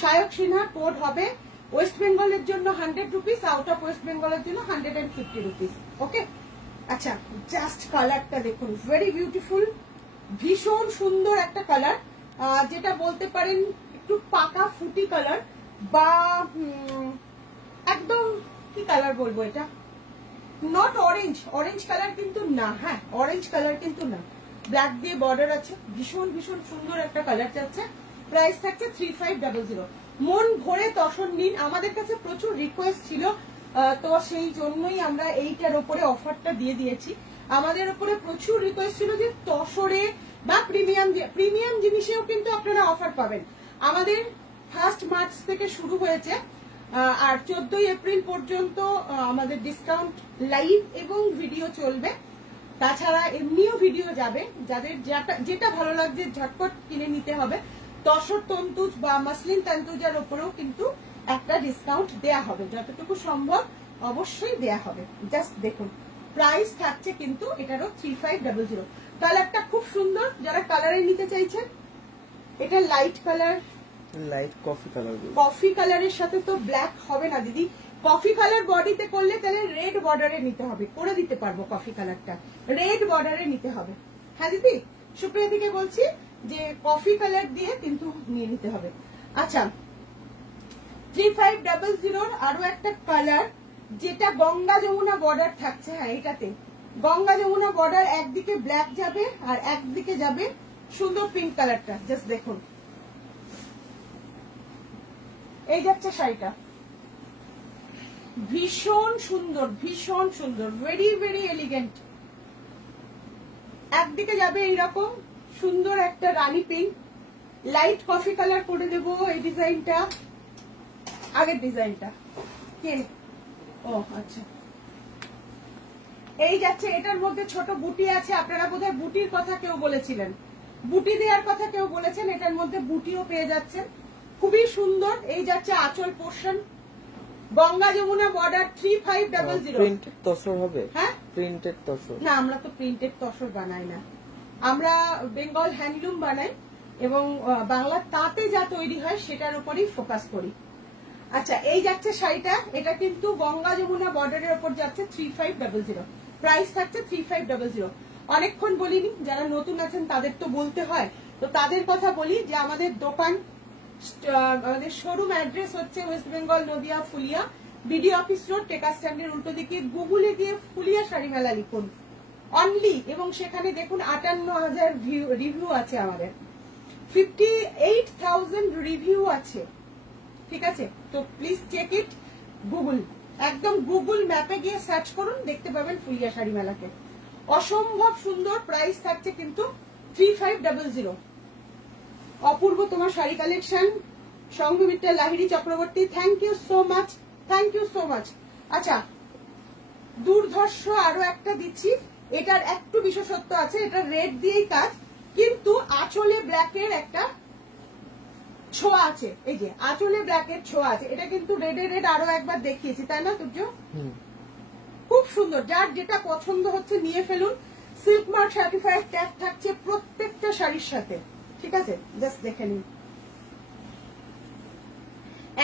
সায়ক সিনহা কোড হবে ওয়েস্ট বেঙ্গলের জন্য 100 রুপিস, আউট অফ ওয়েস্ট বেঙ্গলের জন্য 150 রুপিস। ওকে, আচ্ছা জাস্ট কালারটা দেখুন, ভেরি বিউটিফুল, ভীষণ সুন্দর একটা কালার, যেটা বলতে পারেন একটু পাকা ফুটি কালার, বা একদম কি কালার বলবো, এটা নট অরেঞ্জ, অরেঞ্জ কালার কিন্তু না। হ্যাঁ, অরেঞ্জ কালার কিন্তু না, ব্ল্যাক দিয়ে বর্ডার আছে, ভীষণ ভীষণ সুন্দর একটা কালার যাচ্ছে। প্রাইস থাকছে 3500। মন ভরে তসর নিন। আমাদের কাছে প্রচুর রিকোয়েস্ট ছিল, তো সেই জন্যই আমরা এইটার উপরে অফারটা দিয়ে দিয়েছি। আমাদের উপরে প্রচুর রিকোয়েস্ট ছিল যে তসরে বা প্রিমিয়াম জিনিসেও কিন্তু আপনারা অফার পাবেন। আমাদের 1 মার্চ থেকে শুরু হয়েছে, আর 14 এপ্রিল পর্যন্ত আমাদের ডিসকাউন্ট লাইভ এবং ভিডিও চলবে। তাছাড়া এমনিও ভিডিও যাবে, যাদের যেটা ভালো লাগছে ঝটপট কিনে নিতে হবে। তসর তন্তুজ বা মাসলিন তন্তুজের উপরেও কিন্তু একটা ডিসকাউন্ট দেয়া হবে, যতটুকু সম্ভব অবশ্যই দেয়া হবে। জাস্ট দেখুন, প্রাইস থাকছে কিন্তু এটারও 3500। কালারটা খুব সুন্দর, যারা কালারে নিতে চাইছেন। এটা light colour, light coffee colour. Coffee কালারের সাথে তো ব্ল্যাক হবে না দিদি, কফি কালার বডিতে করলে তাহলে রেড বর্ডারে নিতে হবে, করে দিতে পারবো কফি কালারটা, রেড বর্ডারে নিতে হবে। হ্যাঁ দিদি, সুপ্রিয়া দিকে বলছি যে কফি কালার দিয়ে কিন্তু নিয়ে নিতে হবে। আচ্ছা, 3500 আরো একটা কালার, যেটা গঙ্গা যমুনা বর্ডার থাকছে। হ্যাঁ, এটাতে গঙ্গা যমুনা বর্ডার, একদিকে ব্ল্যাক যাবে আর একদিকে যাবে সুন্দর পিঙ্ক কালারটা। জাস্ট দেখুন, এই যাচ্ছে শাড়িটা, ভীষণ সুন্দর, ভীষণ সুন্দর, ভেরি ভেরি এলিগেন্ট। একদিকে যাবে এইরকম সুন্দর একটা রানী পিঙ্ক, লাইট কফি কালার করে দেবো এই ডিজাইনটা, আগের ডিজাইনটা কে, ও আচ্ছা, এই যাচ্ছে। এটার মধ্যে ছোট বুটি আছে, আপনারা বোধহয় বুটির কথা কেউ বলেছিলেন, বুটি দেওয়ার কথা কেউ বলেছেন, এটার মধ্যে বুটিও পেয়ে যাচ্ছেন, খুবই সুন্দর। এই যাচ্ছে আঁচল portion, Ganga Jamuna border 3500। Printed tussar হবে? হ্যাঁ, প্রিন্টেড তসর না আমরা তো প্রিন্টেড তসর বানাই না, আমরা বেঙ্গল হ্যান্ডলুম বানাই এবং বাংলার তাঁতে যা তৈরি হয় সেটার উপরেই ফোকাস করি। আচ্ছা, এই যাচ্ছে শাড়িটা, এটা কিন্তু গঙ্গা যমুনা বর্ডারের উপর যাচ্ছে 3500, প্রাইস থাকছে 3500। অনেকক্ষণ বলিনি, যারা নতুন আছেন তাদের তো বলতে হয়, তো তাদের কথা বলি যে আমাদের দোকান, আমাদের শোরুম অ্যাড্রেস হচ্ছে West Bengal Nadia Phulia, BD office road, টেকা স্ট্যান্ডের উল্টো দিকে। গুগলে গিয়ে ফুলিয়া শাড়ি মেলা লিখুন অনলি, এবং সেখানে দেখুন 58,000 রিভিউ আছে, আমাদের 58,000 রিভিউ আছে, ঠিক আছে? তো প্লিজ চেক ইট। গুগল, একদম গুগল ম্যাপে গিয়ে সার্চ করুন, দেখতে পাবেন ফুলিয়া শাড়ি মেলাকে। অসম্ভব সুন্দর, প্রাইস থাকছে কিন্তু 3500। অপূর্ব তোমার sari collection, Sanghamitra Lahiri Chakraborty, thank you so much, thank you so much. আচ্ছা, দুর্ধর্ষ আরো একটা দিচ্ছি, এটার একটু বিশেষত্ব আছে, এটা রেড দিয়েই কাজ, কিন্তু আঁচলে ব্ল্যাকের একটা ছোঁয়া আছে। এই যে আঁচলে ব্ল্যাকের ছোঁয়া আছে, এটা কিন্তু রেডে রেড আরো একবার দেখিয়েছি, তাই না তুর্য? খুব সুন্দর, যার যেটা পছন্দ হচ্ছে নিয়ে ফেলুন। সিল্ক মার্ক সার্টিফাইড ট্যাগ থাকছে প্রত্যেকটা শাড়ির সাথে, ঠিক আছে? জাস্ট দেখে নিন।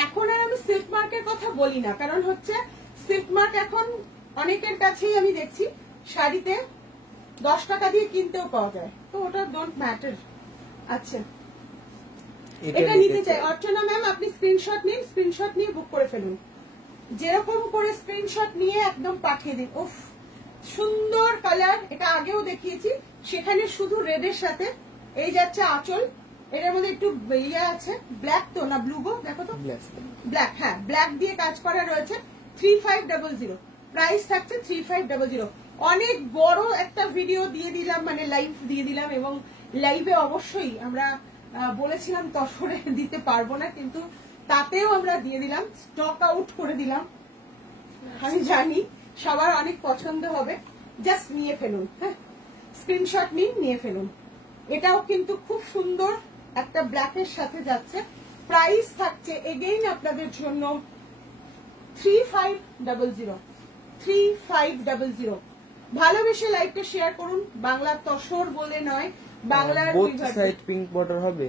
এখন আর আমি সিল্ক মার্কের কথা বলি না, কারণ হচ্ছে সিল্ক মার্ক এখন অনেকের কাছেই আমি দেখছি শাড়িতে 10 টাকা দিয়ে কিনতেও পাওয়া যায়, তো ওটা ডোন্ট ম্যাটার। আচ্ছা, এটা নিতে চাই অর্চনা ম্যাম, আপনি স্ক্রিনশট নিন, স্ক্রিনশট নিয়ে বুক করে ফেলুন, যেরকম করে স্ক্রিনশট নিয়ে একদম পাঠিয়ে দিন। উফ, সুন্দর কালার, এটা আগেও দেখিয়েছি, সেখানে শুধু রেডের সাথে এই যাচ্ছে আঁচল, এটার মধ্যে একটু ইয়ে আছে, ব্ল্যাক তো না ব্লু গো, দেখো তো, ব্ল্যাক, হ্যাঁ ব্ল্যাক দিয়ে কাজ করা রয়েছে। 3500, প্রাইস থাকছে 3500। অনেক বড় একটা ভিডিও দিয়ে দিলাম, মানে লাইভ দিয়ে দিলাম, এবং লাইভে অবশ্যই আমরা বলেছিলাম তসরে দিতে পারবো না, কিন্তু তাতেও আমরা দিয়ে দিলাম, স্টক আউট করে দিলাম। আমি জানি সবার অনেক পছন্দ হবে, জাস্ট নিয়ে ফেলুন, হ্যাঁ স্ক্রিনশট নিন, নিয়ে ফেলুন। এটাও কিন্তু খুব সুন্দর একটা ব্ল্যাকের সাথে যাচ্ছে, প্রাইস থাকছে এগেইন আপনাদের জন্য 3500, 3500। ভালোবেসে লাইভটা শেয়ার করুন, বাংলা তসর বলে নয়, বাংলার বোথ সাইড পিঙ্ক বর্ডার হবে।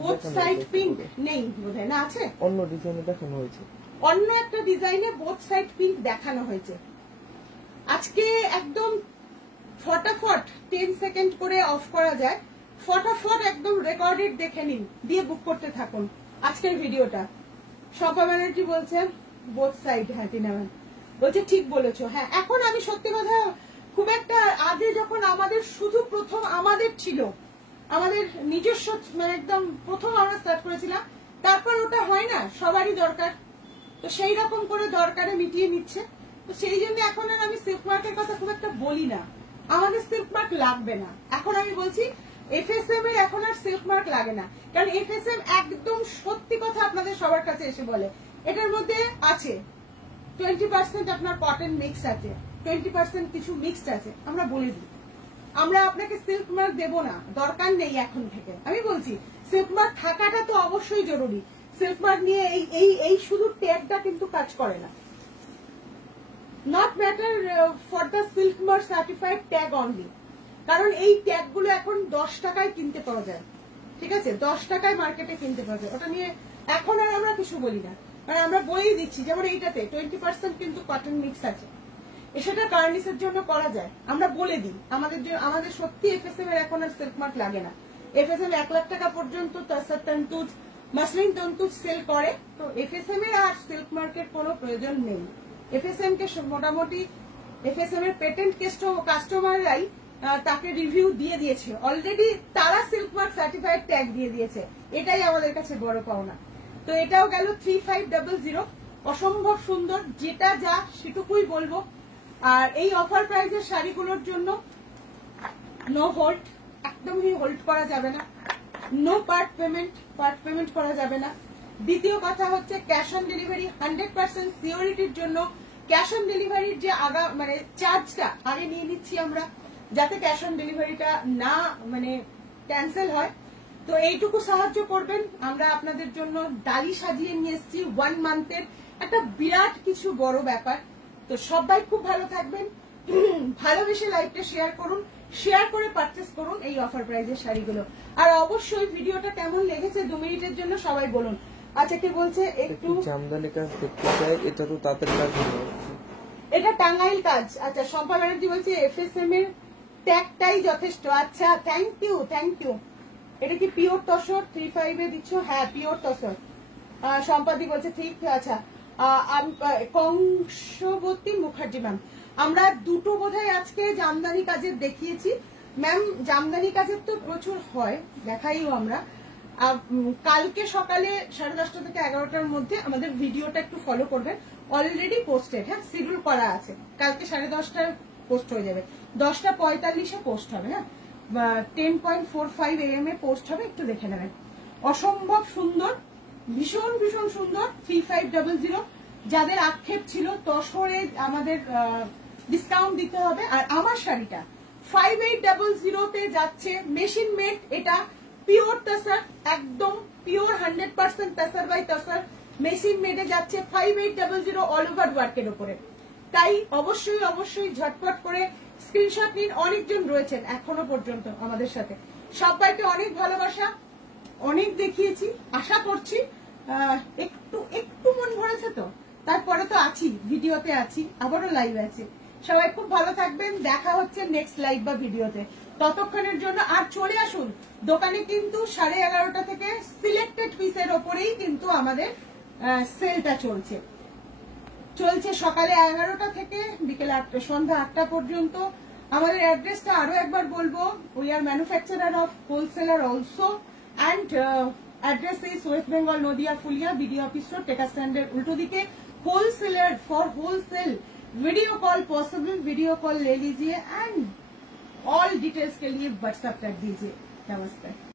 বোথ সাইড পিঙ্ক নেই বোধহয়, না আছে অন্য ডিজাইনে দেখানো হয়েছে, অন্য একটা ডিজাইনে বোথ সাইড পিঙ্ক দেখানো হয়েছে। আজকে একদম ফটাফট 10 সেকেন্ড করে অফ করা যায়, ফটাফট একদম রেকর্ডেড দেখে নিন, দিয়ে বুক করতে থাকুন আজকের ভিডিওটা। শম্পা ব্যানার্জি বলছে বোথ সাইড, হ্যাঁ টিনা ম্যাম বলছে ঠিক বলেছো। হ্যাঁ, এখন আমি সত্যি কথা, খুব একটা আগে যখন আমাদের শুধু প্রথম আমাদের ছিল, আমাদের নিজস্ব, মানে একদম প্রথম আমরা স্টার্ট করেছিলাম, তারপর ওটা হয় না, সবারই দরকার, তো সেই রকম করে দরকারে মিটিয়ে নিচ্ছে। তো সেই জন্য এখন আর আমি সিল্ক মার্কের কথা খুব একটা বলি না, আমাদের সিল্ক মার্ক লাগবে না। এখন আমি বলছি এফএসএম এর এখন আর সিল্ক মার্ক লাগে না, কারণ এফএসএম একদম সত্যি কথা আপনাদের সবার কাছে এসে বলে এটার মধ্যে আছে 20% আপনার কটন মিক্স আছে, 20% কিছু মিক্সড আছে, আমরা বলে দিই। আমরা আপনাকে সিল্ক মার্ক দেবো না, দরকার নেই এখন থেকে। আমি বলছি সিল্ক মার্ক থাকাটা তো অবশ্যই জরুরি, সিল্ক মার্ক নিয়ে এই শুধু ট্যাগটা কিন্তু কাজ করে না। Not matter for the silk mark certified tag only, কারণ এই ট্যাগ গুলো এখন 10 টাকায় কিনতে পাওয়া যায়, ঠিক আছে? 10 টাকায় মার্কেটে কিনতে পাওয়া যায়, ওটা নিয়ে এখন আর আমরা কিছু বলি না, মানে আমরা বলেই দিচ্ছি। যেমন এইটাতে 20% কিন্তু কটন মিক্স আছে, সেটা কার্নিসের জন্য করা যায়, আমরা বলে দিই। আমাদের সত্যি এফএসএম এর এখন আর সিল্ক মার্ক লাগে না। এফএসএম 1 লাখ টাকা পর্যন্ত তন্তুজ, মাসলিন তন্তুজ সেল করে, তো এফএসএম এর আর সিল্ক মার্কের কোনো প্রয়োজন নেই। এফএসএম কে মোটামুটি এফএসএম এর পেটেন্ট কাস্টমাররাই তাকে রিভিউ দিয়ে দিয়েছে অলরেডি, তারা সিল্ক মার্ক সার্টিফাইড ট্যাগ দিয়ে দিয়েছে, এটাই আমাদের কাছে বড় পাওনা। তো এটাও গেল 3500, অসম্ভব সুন্দর, যেটা যা সেটুকুই বলবো। আর এই অফার প্রাইজের শাড়িগুলোর জন্য নো হোল্ড, একদমই হোল্ড করা যাবে না, নো পার্ট পেমেন্ট করা যাবে না। দ্বিতীয় কথা হচ্ছে ক্যাশ অন ডেলিভারি 100% সিওরিটির জন্য ক্যাশ অন ডেলিভারির যে মানে চার্জটা আগে নিয়ে নিচ্ছি আমরা, যাতে ক্যাশ অন ডেলিভারিটা না মানে ক্যান্সেল হয়। তো এইটুকু সাহায্য করবেন, আমরা আপনাদের জন্য ডালি সাজিয়ে নিয়ে এসেছি 1 মান্থের একটা বিরাট কিছু বড় ব্যাপার। তো সবাই খুব ভালো থাকবেন, ভালোবেসে লাইভটা শেয়ার করুন, শেয়ার করে পারচেস করুন এই অফার প্রাইজের শাড়িগুলো। আর অবশ্যই ভিডিওটা কেমন লেগেছে 2 মিনিটের জন্য সবাই বলুন। আচ্ছা কে বলছে একটু জামদানি কাজ দেখতে চাই, এটা তো তাঁতের কাজ মনে হচ্ছে। এটা টাঙ্গাইল কাজ। আচ্ছা শম্পা ব্যানার্জি বলছে এফএসএম এর ট্যাগটাই যথেষ্ট। আচ্ছা থ্যাংক ইউ থ্যাংক ইউ। এটা কি পিওর তসর 35 এ দিচ্ছ? হ্যাঁ পিওর তসর। সম্পাদি বলছে ঠিক। আচ্ছা কংসবতী মুখার্জি ম্যাম, আমরা দুটো বোধহয় আজকে জামদানি কাজের দেখিয়েছি ম্যাম। জামদানি কাজের তো প্রচুর হয়, দেখাইও আমরা। কালকে সকালে 10:30 থেকে 11টার মধ্যে আমাদের ভিডিওটা একটু ফলো করবেন, অলরেডি পোস্টেড, হ্যাঁ শিডিউল করা আছে। কালকে 10:30টায় পোস্ট হয়ে যাবে, 10:45-এ পোস্ট হবে, হ্যাঁ 10:45 AM এ পোস্ট হবে, একটু দেখে নেবেন। অসম্ভব সুন্দর, ভীষণ ভীষণ সুন্দর 3500। যাদের আক্ষেপ ছিল তসরে আমাদের ডিসকাউন্ট দিতে হবে, আর আমার শাড়িটা 5800-তে যাচ্ছে মেশিন মেড। এটা পিওর তসর, একদম pure 100% tussar by tussar machine মেডে যাচ্ছে 5800 অল ওভার ওয়ার্কের উপরে। তাই অবশ্যই অবশ্যই ঝটপট করে স্ক্রিনশট নিন। অনেকজন রয়েছেন এখনো পর্যন্ত আমাদের সাথে, সবাইকে অনেক ভালোবাসা, অনেক দেখিয়েছি। আশা করছি একটু একটু মন ভরেছে। তো তারপরে তো আছি, ভিডিওতে আছি, আবারও লাইভ আছে। সবাই খুব ভালো থাকবেন, দেখা হচ্ছে নেক্সট লাইভ বা ভিডিওতে। ততক্ষণের জন্য আর চলে আসুন দোকানে, কিন্তু 11:30 থেকে সিলেক্টেড পিসের ওপরেই কিন্তু আমাদের সেলটা চলছে সকালে 11টা থেকে বিকেল 8টা, সন্ধ্যা 8টা পর্যন্ত। আমাদের অ্যাড্রেসটা আরো একবার বলবো, we are manufacturer of wholesaler also, and address is West Bengal Nadia Phulia BD office road, টেকা স্ট্যান্ডের উল্টো দিকে। Wholesaler for wholesale, video call possible, video call ले लीजिए एंड ऑल डिटेल्स के लिए व्हाट्सएप कर दीजिए। नमस्ते।